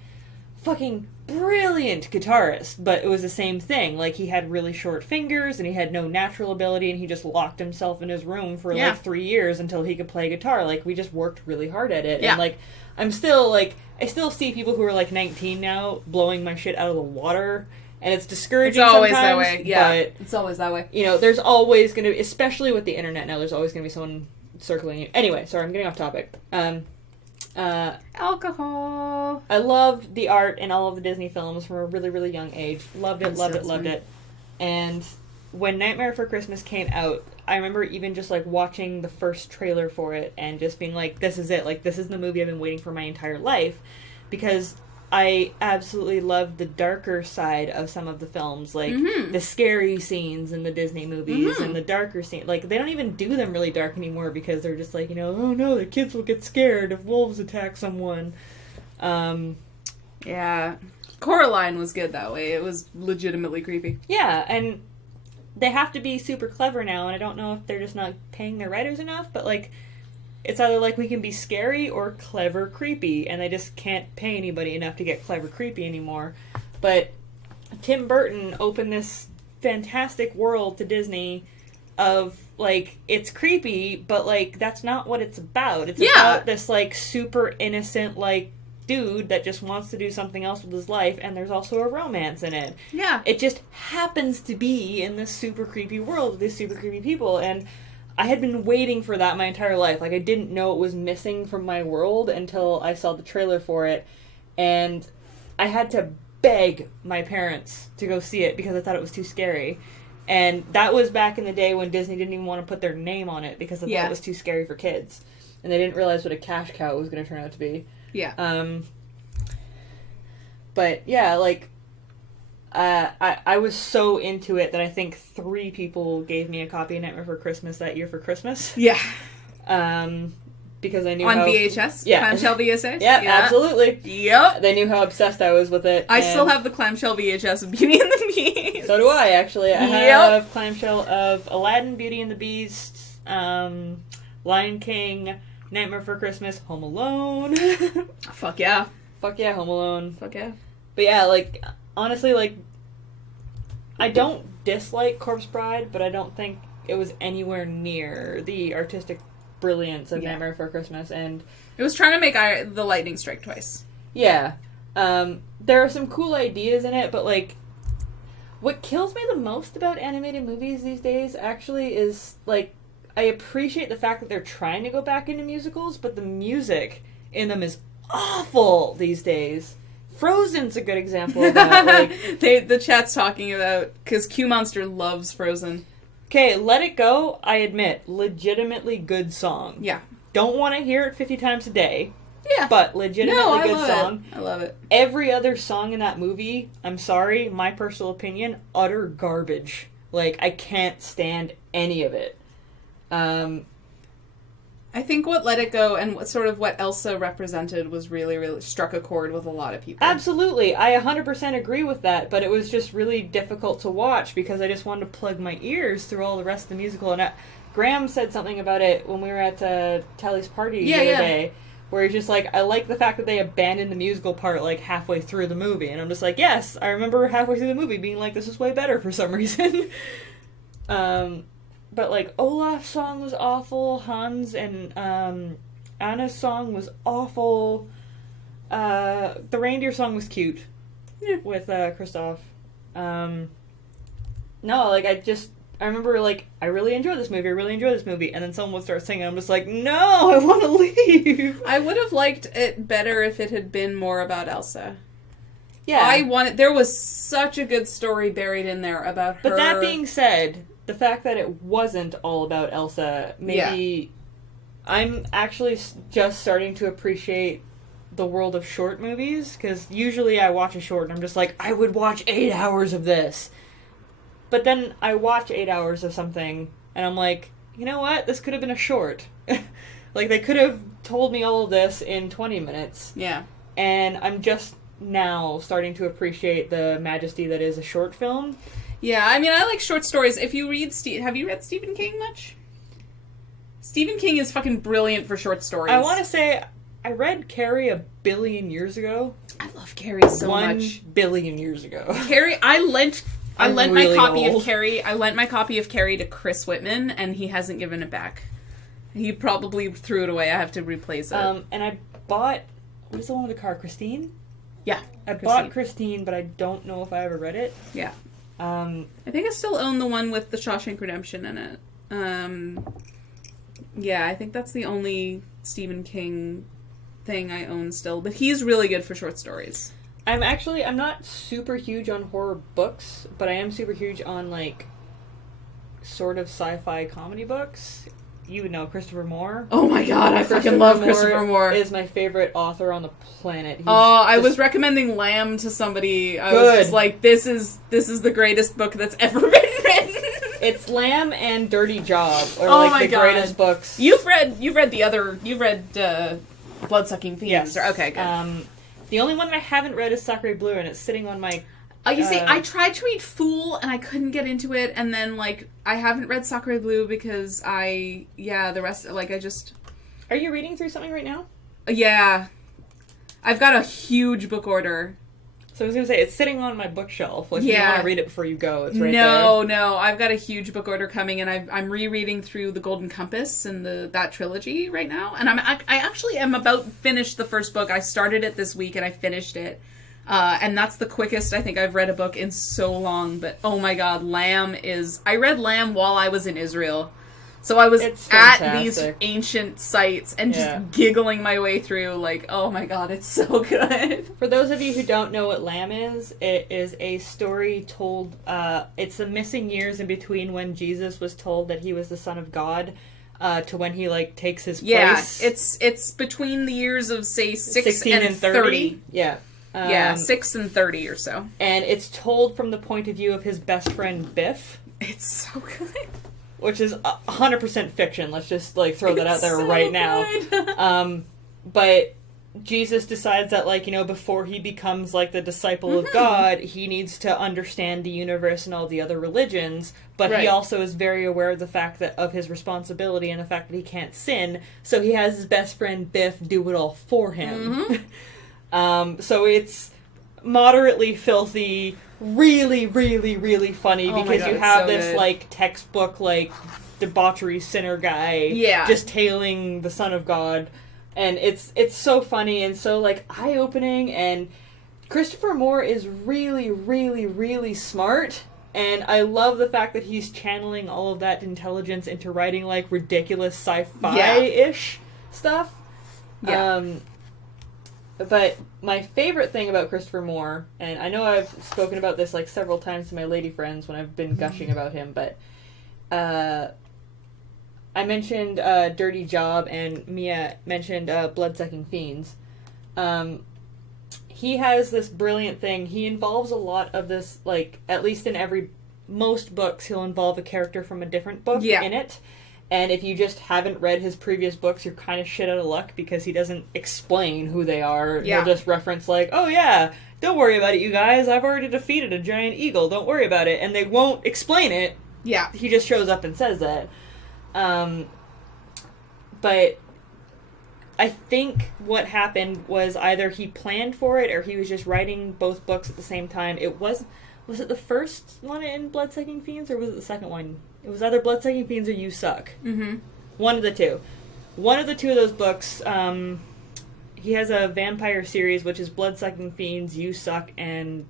fucking brilliant guitarist, but it was the same thing. Like, he had really short fingers, and he had no natural ability, and he just locked himself in his room for, like, 3 years until he could play guitar. Like, we just worked really hard at it. And, like, I'm still, like, I still see people who are, like, 19 now blowing my shit out of the water, and it's discouraging sometimes. It's always that way, but, it's always that way. You know, there's always going to, especially with the internet now, there's always going to be someone circling you. Anyway, sorry, I'm getting off topic. Alcohol. I loved the art in all of the Disney films from a really, really young age. Loved it. And when Nightmare Before Christmas came out, I remember even just, like, watching the first trailer for it and just being like, this is it. Like, this is the movie I've been waiting for my entire life. Because I absolutely loved the darker side of some of the films. Like, the scary scenes in the Disney movies and the darker scenes. Like, they don't even do them really dark anymore because they're just like, you know, oh no, the kids will get scared if wolves attack someone. Yeah. Coraline was good that way. It was legitimately creepy. Yeah, and they have to be super clever now, and I don't know if they're just not paying their writers enough, but, like, it's either, like, we can be scary or clever creepy, and they just can't pay anybody enough to get clever creepy anymore. But Tim Burton opened this fantastic world to Disney of, like, it's creepy, but, like, that's not what it's about. It's about this, like, super innocent, like, dude that just wants to do something else with his life, and there's also a romance in it. Yeah. It just happens to be in this super creepy world with these super creepy people, and I had been waiting for that my entire life. Like, I didn't know it was missing from my world until I saw the trailer for it, and I had to beg my parents to go see it because I thought it was too scary. And that was back in the day when Disney didn't even want to put their name on it because they thought it was too scary for kids. And they didn't realize what a cash cow it was going to turn out to be. Yeah. But, yeah, like, I was so into it that I think 3 people gave me a copy of Nightmare Before Christmas that year for Christmas. Yeah. Because I knew on how... VHS? Yeah. Clamshell VHS? Yeah, absolutely. Yep. They knew how obsessed I was with it. I still have the clamshell VHS of Beauty and the Beast. So do I, actually. I have clamshell of Aladdin, Beauty and the Beast, Lion King, Nightmare Before Christmas, Home Alone. Fuck yeah. Fuck yeah, Home Alone. Fuck yeah. But yeah, like, honestly, like, I don't dislike Corpse Bride, but I don't think it was anywhere near the artistic brilliance of Nightmare Before Christmas, and... It was trying to make the lightning strike twice. Yeah. There are some cool ideas in it, but, like, what kills me the most about animated movies these days, actually, is, like, I appreciate the fact that they're trying to go back into musicals, but the music in them is awful these days. Frozen's a good example of that. Like, the chat's talking about, because Q Monster loves Frozen. Okay, Let It Go, I admit, legitimately good song. Yeah. Don't want to hear it 50 times a day. Yeah. But legitimately good song. I love it. Every other song in that movie, I'm sorry, my personal opinion, utter garbage. Like, I can't stand any of it. I think what Let It Go and what Elsa represented was really, really struck a chord with a lot of people. Absolutely. I 100% agree with that, but it was just really difficult to watch because I just wanted to plug my ears through all the rest of the musical. And Graham said something about it when we were at Tally's party the other day, where he's just like, I like the fact that they abandoned the musical part, like, halfway through the movie. And I'm just like, yes, I remember halfway through the movie being like, this is way better for some reason. But, like, Olaf's song was awful. Hans and Anna's song was awful. The reindeer song was cute. Yeah. With Kristoff. No, like, I remember, like, I really enjoyed this movie. And then someone would start singing. I'm just like, no, I want to leave. I would have liked it better if it had been more about Elsa. Yeah. There was such a good story buried in there about her. But that being said, the fact that it wasn't all about Elsa, maybe I'm actually just starting to appreciate the world of short movies, because usually I watch a short and I'm just like, I would watch 8 hours of this. But then I watch 8 hours of something, and I'm like, you know what? This could have been a short. Like, they could have told me all of this in 20 minutes. Yeah. And I'm just now starting to appreciate the majesty that is a short film. Yeah, I mean, I like short stories. If you read have you read Stephen King much? Stephen King is fucking brilliant for short stories. I want to say I read Carrie a billion years ago. I love Carrie so much. 1 billion years ago. Carrie, I lent really my copy old. of Carrie. I lent my copy of Carrie to Chris Whitman, and he hasn't given it back. He probably threw it away. I have to replace it. And I bought, what is the one with the car? Christine? Yeah, I bought Christine, but I don't know if I ever read it. Yeah. I think I still own the one with the Shawshank Redemption in it. Yeah, I think that's the only Stephen King thing I own still. But he's really good for short stories. I'm not super huge on horror books, but I am super huge on, like, sort of sci-fi comedy books. You would know Christopher Moore. Oh my god, I fucking love Christopher Moore. Is my favorite author on the planet. I was recommending Lamb to somebody. I was just like, this is the greatest book that's ever been written. It's Lamb and Dirty Job are the greatest books. You've read Bloodsucking Fiends. Yes. Okay, good. The only one that I haven't read is Sacre Bleu, and it's sitting on my... You see, I tried to read Fool, and I couldn't get into it, and then, like, I haven't read Sacre Bleu because the rest, like, I just... Are you reading through something right now? Yeah. I've got a huge book order. So I was going to say, it's sitting on my bookshelf. Like, if you want to read it before you go, it's right there. No, I've got a huge book order coming, and I'm rereading through The Golden Compass and that trilogy right now, and I actually am about finished the first book. I started it this week, and I finished it. And that's the quickest I think I've read a book in so long, but oh my god, I read Lamb while I was in Israel. So I was at these ancient sites and just giggling my way through, like, oh my god, it's so good. For those of you who don't know what Lamb is, it is a story told, it's the missing years in between when Jesus was told that he was the Son of God, to when he, like, takes his place. Yeah, it's between the years of, say, 16 and 30. Yeah. 6 and 30 or so. And it's told from the point of view of his best friend, Biff. It's so good. Which is 100% fiction. Let's just, like, throw that out there right now. But Jesus decides that, like, you know, before he becomes, like, the disciple of God, he needs to understand the universe and all the other religions. But he also is very aware of the fact that of his responsibility and the fact that he can't sin. So he has his best friend, Biff, do it all for him. So it's moderately filthy, really, really, really funny, because you have this, like, textbook, like, debauchery sinner guy just tailing the Son of God, and it's so funny and so, like, eye-opening, and Christopher Moore is really, really, really smart, and I love the fact that he's channeling all of that intelligence into writing, like, ridiculous sci-fi-ish stuff. But my favorite thing about Christopher Moore, and I know I've spoken about this, like, several times to my lady friends when I've been gushing about him, but I mentioned Dirty Job, and Mia mentioned Bloodsucking Fiends. He has this brilliant thing. He involves a lot of this, like, at least in most books, he'll involve a character from a different book in it. And if you just haven't read his previous books, you're kind of shit out of luck because he doesn't explain who they are. He'll just reference, like, oh yeah, don't worry about it, you guys. I've already defeated a giant eagle. Don't worry about it. And they won't explain it. Yeah. He just shows up and says that. But I think what happened was either he planned for it or he was just writing both books at the same time. Was it the first one in Bloodsucking Fiends or was it the second one? It was either Bloodsucking Fiends or You Suck. Mm-hmm. One of the two. One of the two of those books, he has a vampire series, which is Bloodsucking Fiends, You Suck, and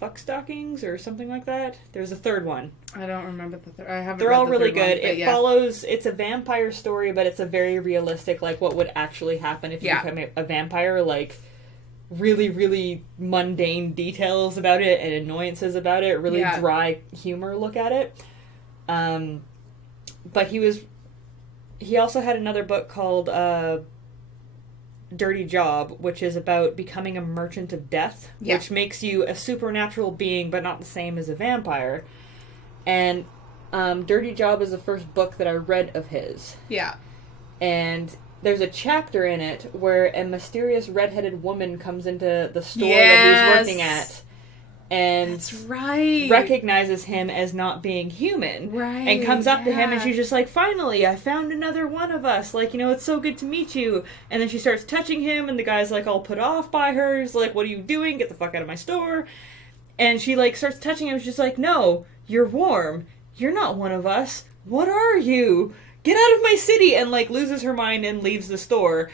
Fuckstockings, or something like that. There's a third one. I don't remember the third. I haven't. They're read all the really third good. One, It follows. It's a vampire story, but it's a very realistic, like what would actually happen if you become a vampire. Like really, really mundane details about it and annoyances about it. Really dry humor look at it. But he also had another book called Dirty Job, which is about becoming a merchant of death, which makes you a supernatural being, but not the same as a vampire. And Dirty Job is the first book that I read of his. Yeah. And there's a chapter in it where a mysterious redheaded woman comes into the store that Yes. he's working at and That's right. recognizes him as not being human. Right. And comes up to him and yeah. she's just like, finally, I found another one of us. Like, you know, it's so good to meet you. And then she starts touching him and the guy's like all put off by her. He's like, what are you doing? Get the fuck out of my store. And she like starts touching him. She's like, no, you're warm. You're not one of us. What are you? Get out of my city! And like loses her mind and leaves the store.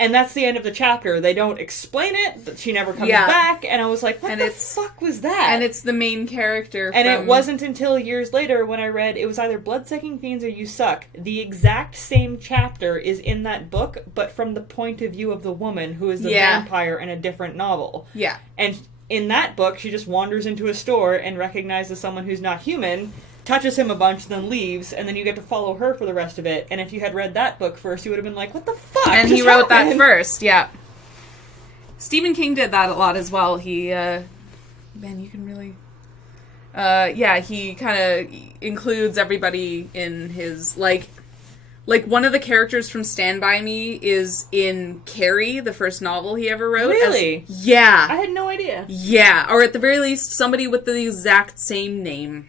And that's the end of the chapter. They don't explain it, but she never comes back. And I was like, what the fuck was that? And it's the main character. And it wasn't until years later when I read, it was either Bloodsucking Fiends or You Suck. The exact same chapter is in that book, but from the point of view of the woman who is the vampire in a different novel. Yeah. And in that book, she just wanders into a store and recognizes someone who's not human, touches him a bunch, then leaves, and then you get to follow her for the rest of it. And if you had read that book first, you would have been like, what the fuck? And he wrote that first, yeah. Stephen King did that a lot as well. He, man, you can really... he kind of includes everybody in his, like one of the characters from Stand By Me is in Carrie, the first novel he ever wrote. Really? Yeah. I had no idea. Yeah, or at the very least, somebody with the exact same name.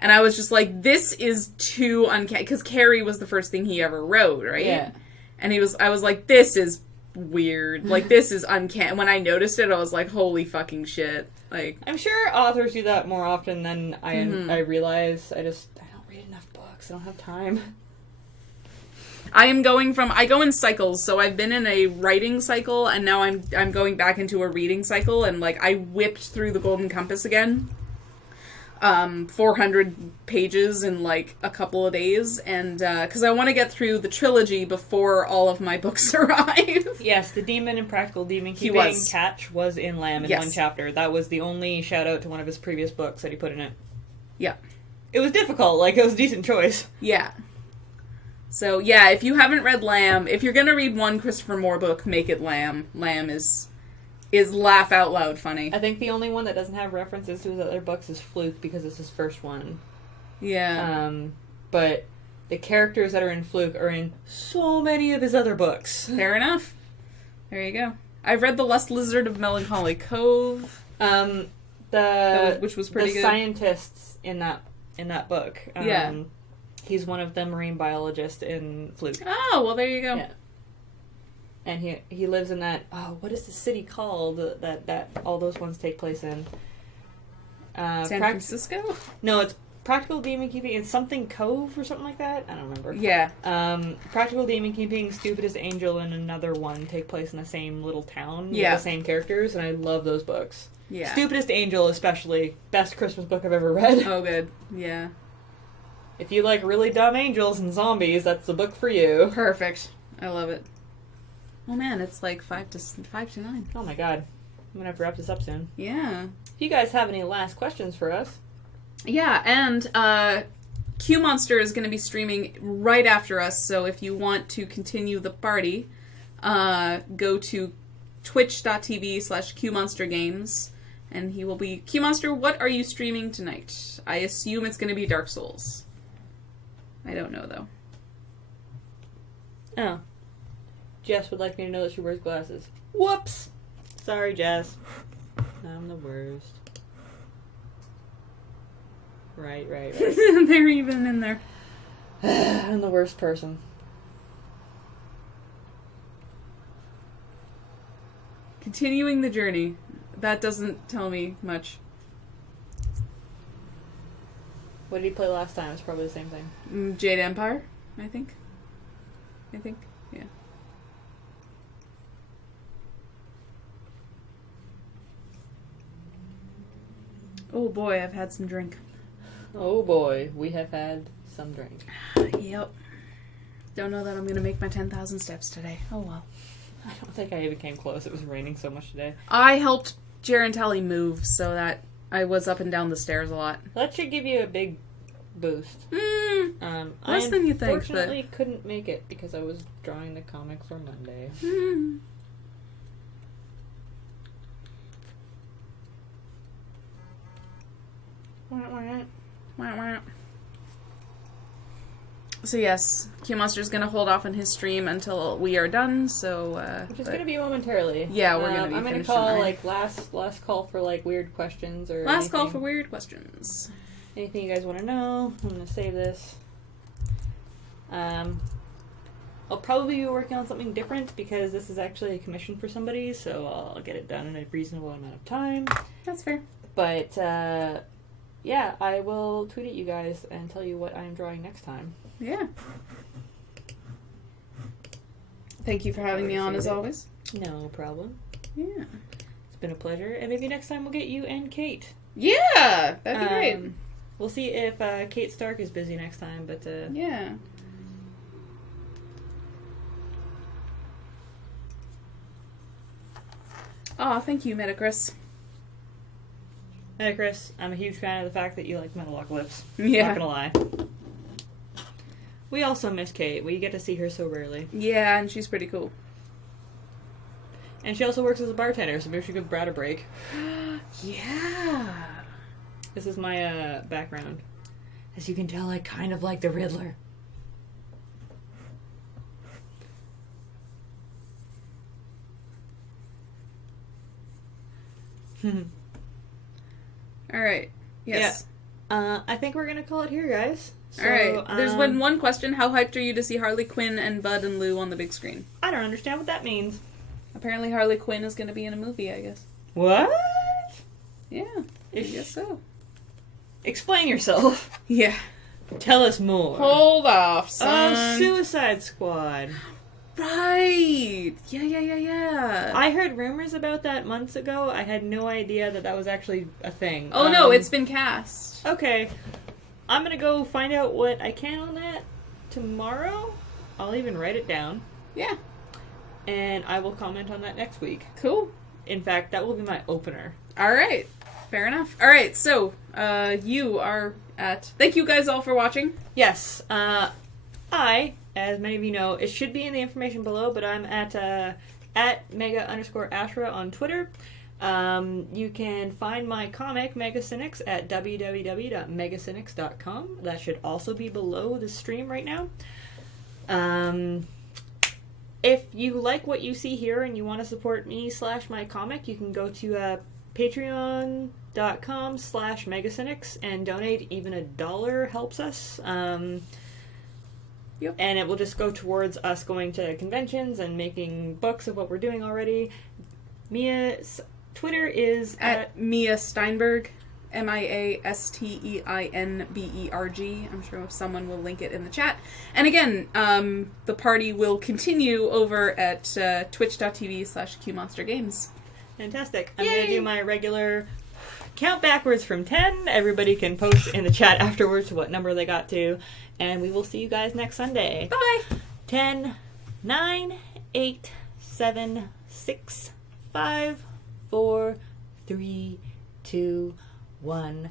And I was just like, this is too uncanny. Because Carrie was the first thing he ever wrote, right? Yeah. And I was like, this is weird. Like, this is uncanny. When I noticed it, I was like, holy fucking shit. Like, I'm sure authors do that more often than I realize. I don't read enough books. I don't have time. I go in cycles, so I've been in a writing cycle, and now I'm going back into a reading cycle, and like, I whipped through the Golden Compass again. 400 pages in like a couple of days, and because I want to get through the trilogy before all of my books arrive. Yes, the Demon and Practical Demon Keeping Catch was in Lamb in one chapter. That was the only shout out to one of his previous books that he put in it. Yeah. It was difficult, like it was a decent choice. Yeah. So yeah, if you haven't read Lamb, if you're gonna read one Christopher Moore book, make it Lamb. Lamb is laugh out loud funny. I think the only one that doesn't have references to his other books is Fluke because it's his first one. Yeah. But the characters that are in Fluke are in so many of his other books. Fair enough. There you go. I've read The Lust Lizard of Melancholy Cove. Which was pretty good. The scientists in that book. He's one of the marine biologists in Fluke. Oh, well there you go. Yeah. And he lives in that, what is the city called that all those ones take place in? San Francisco? No, it's Practical Demon Keeping in something Cove or something like that? I don't remember. Yeah. Practical Demon Keeping, Stupidest Angel, and another one take place in the same little town with the same characters, and I love those books. Yeah. Stupidest Angel especially. Best Christmas book I've ever read. Oh, good. Yeah. If you like really dumb angels and zombies, that's the book for you. Perfect. I love it. Oh man, it's like 5 to 9. Oh my god. I'm gonna have to wrap this up soon. Yeah. If you guys have any last questions for us. Yeah, and Q Monster is gonna be streaming right after us, so if you want to continue the party, go to twitch.tv/QMonsterGames, and he will be... Q Monster, what are you streaming tonight? I assume it's gonna be Dark Souls. I don't know, though. Oh. Jess would like me to know that she wears glasses. Whoops! Sorry, Jess. I'm the worst. Right. They're even in there. I'm the worst person. Continuing the journey. That doesn't tell me much. What did he play last time? It's probably the same thing. Jade Empire, I think. Yeah. Oh boy, I've had some drink. Oh boy, we have had some drink. Yep. Don't know that I'm going to make my 10,000 steps today. Oh well. I don't think I even came close. It was raining so much today. I helped Gerentelli move so that I was up and down the stairs a lot. That should give you a big boost. Less than you think. Unfortunately, couldn't make it because I was drawing the comic for Monday. Wah, wah. So yes, Q Monster's gonna hold off on his stream until we are done. So which is gonna be momentarily. Yeah, we're gonna be. I'm gonna finished call tonight. last call for weird questions or Last call anything. for weird questions. Anything you guys want to know? I'm gonna save this. I'll probably be working on something different because this is actually a commission for somebody, so I'll get it done in a reasonable amount of time. That's fair. But yeah, I will tweet at you guys and tell you what I'm drawing next time. Yeah. Thank you for having me on as always. No problem. Yeah. It's been a pleasure, and maybe next time we'll get you and Kate. Yeah, that'd be great. We'll see if Kate Stark is busy next time, but Yeah. Aw, thank you, Metacris. Hey Chris, I'm a huge fan of the fact that you like Metalocalypse. Yeah. Not gonna lie. We also miss Kate. We get to see her so rarely. Yeah, and she's pretty cool. And she also works as a bartender, so maybe we should give Brad a break. Yeah. This is my background. As you can tell, I kind of like the Riddler. Alright. Yes. I think we're gonna call it here, guys. So, Alright. There's been one question. How hyped are you to see Harley Quinn and Bud and Lou on the big screen? I don't understand what that means. Apparently Harley Quinn is going to be in a movie, I guess. What? Yeah. I guess so. Explain yourself. Yeah. Tell us more. Hold off, Oh, son. Suicide Squad. Right. Yeah. I heard rumors about that months ago. I had no idea that was actually a thing. Oh, no, it's been cast. Okay. I'm gonna go find out what I can on that tomorrow. I'll even write it down. Yeah. And I will comment on that next week. Cool. In fact, that will be my opener. All right. Fair enough. All right. So, you are at... Thank you guys all for watching. Yes. I, as many of you know, it should be in the information below, but I'm at Mega_Ashra on Twitter. You can find my comic, Megacynics, at www.megacynics.com. That should also be below the stream right now. If you like what you see here and you want to support me / my comic, you can go to patreon.com/Megacynics and donate. Even $1 helps us. Yep. And it will just go towards us going to conventions and making books of what we're doing already. Mia's Twitter is At Mia Steinberg. MIASTEINBERG. I'm sure someone will link it in the chat. And again, the party will continue over at twitch.tv/QMonsterGames. fantastic. I'm Yay! going to do my regular count backwards from 10. Everybody can post in the chat afterwards what number they got to. And we will see you guys next Sunday. Bye! 10, 9, 8, 7, 6, 5, 4, 3, 2, 1.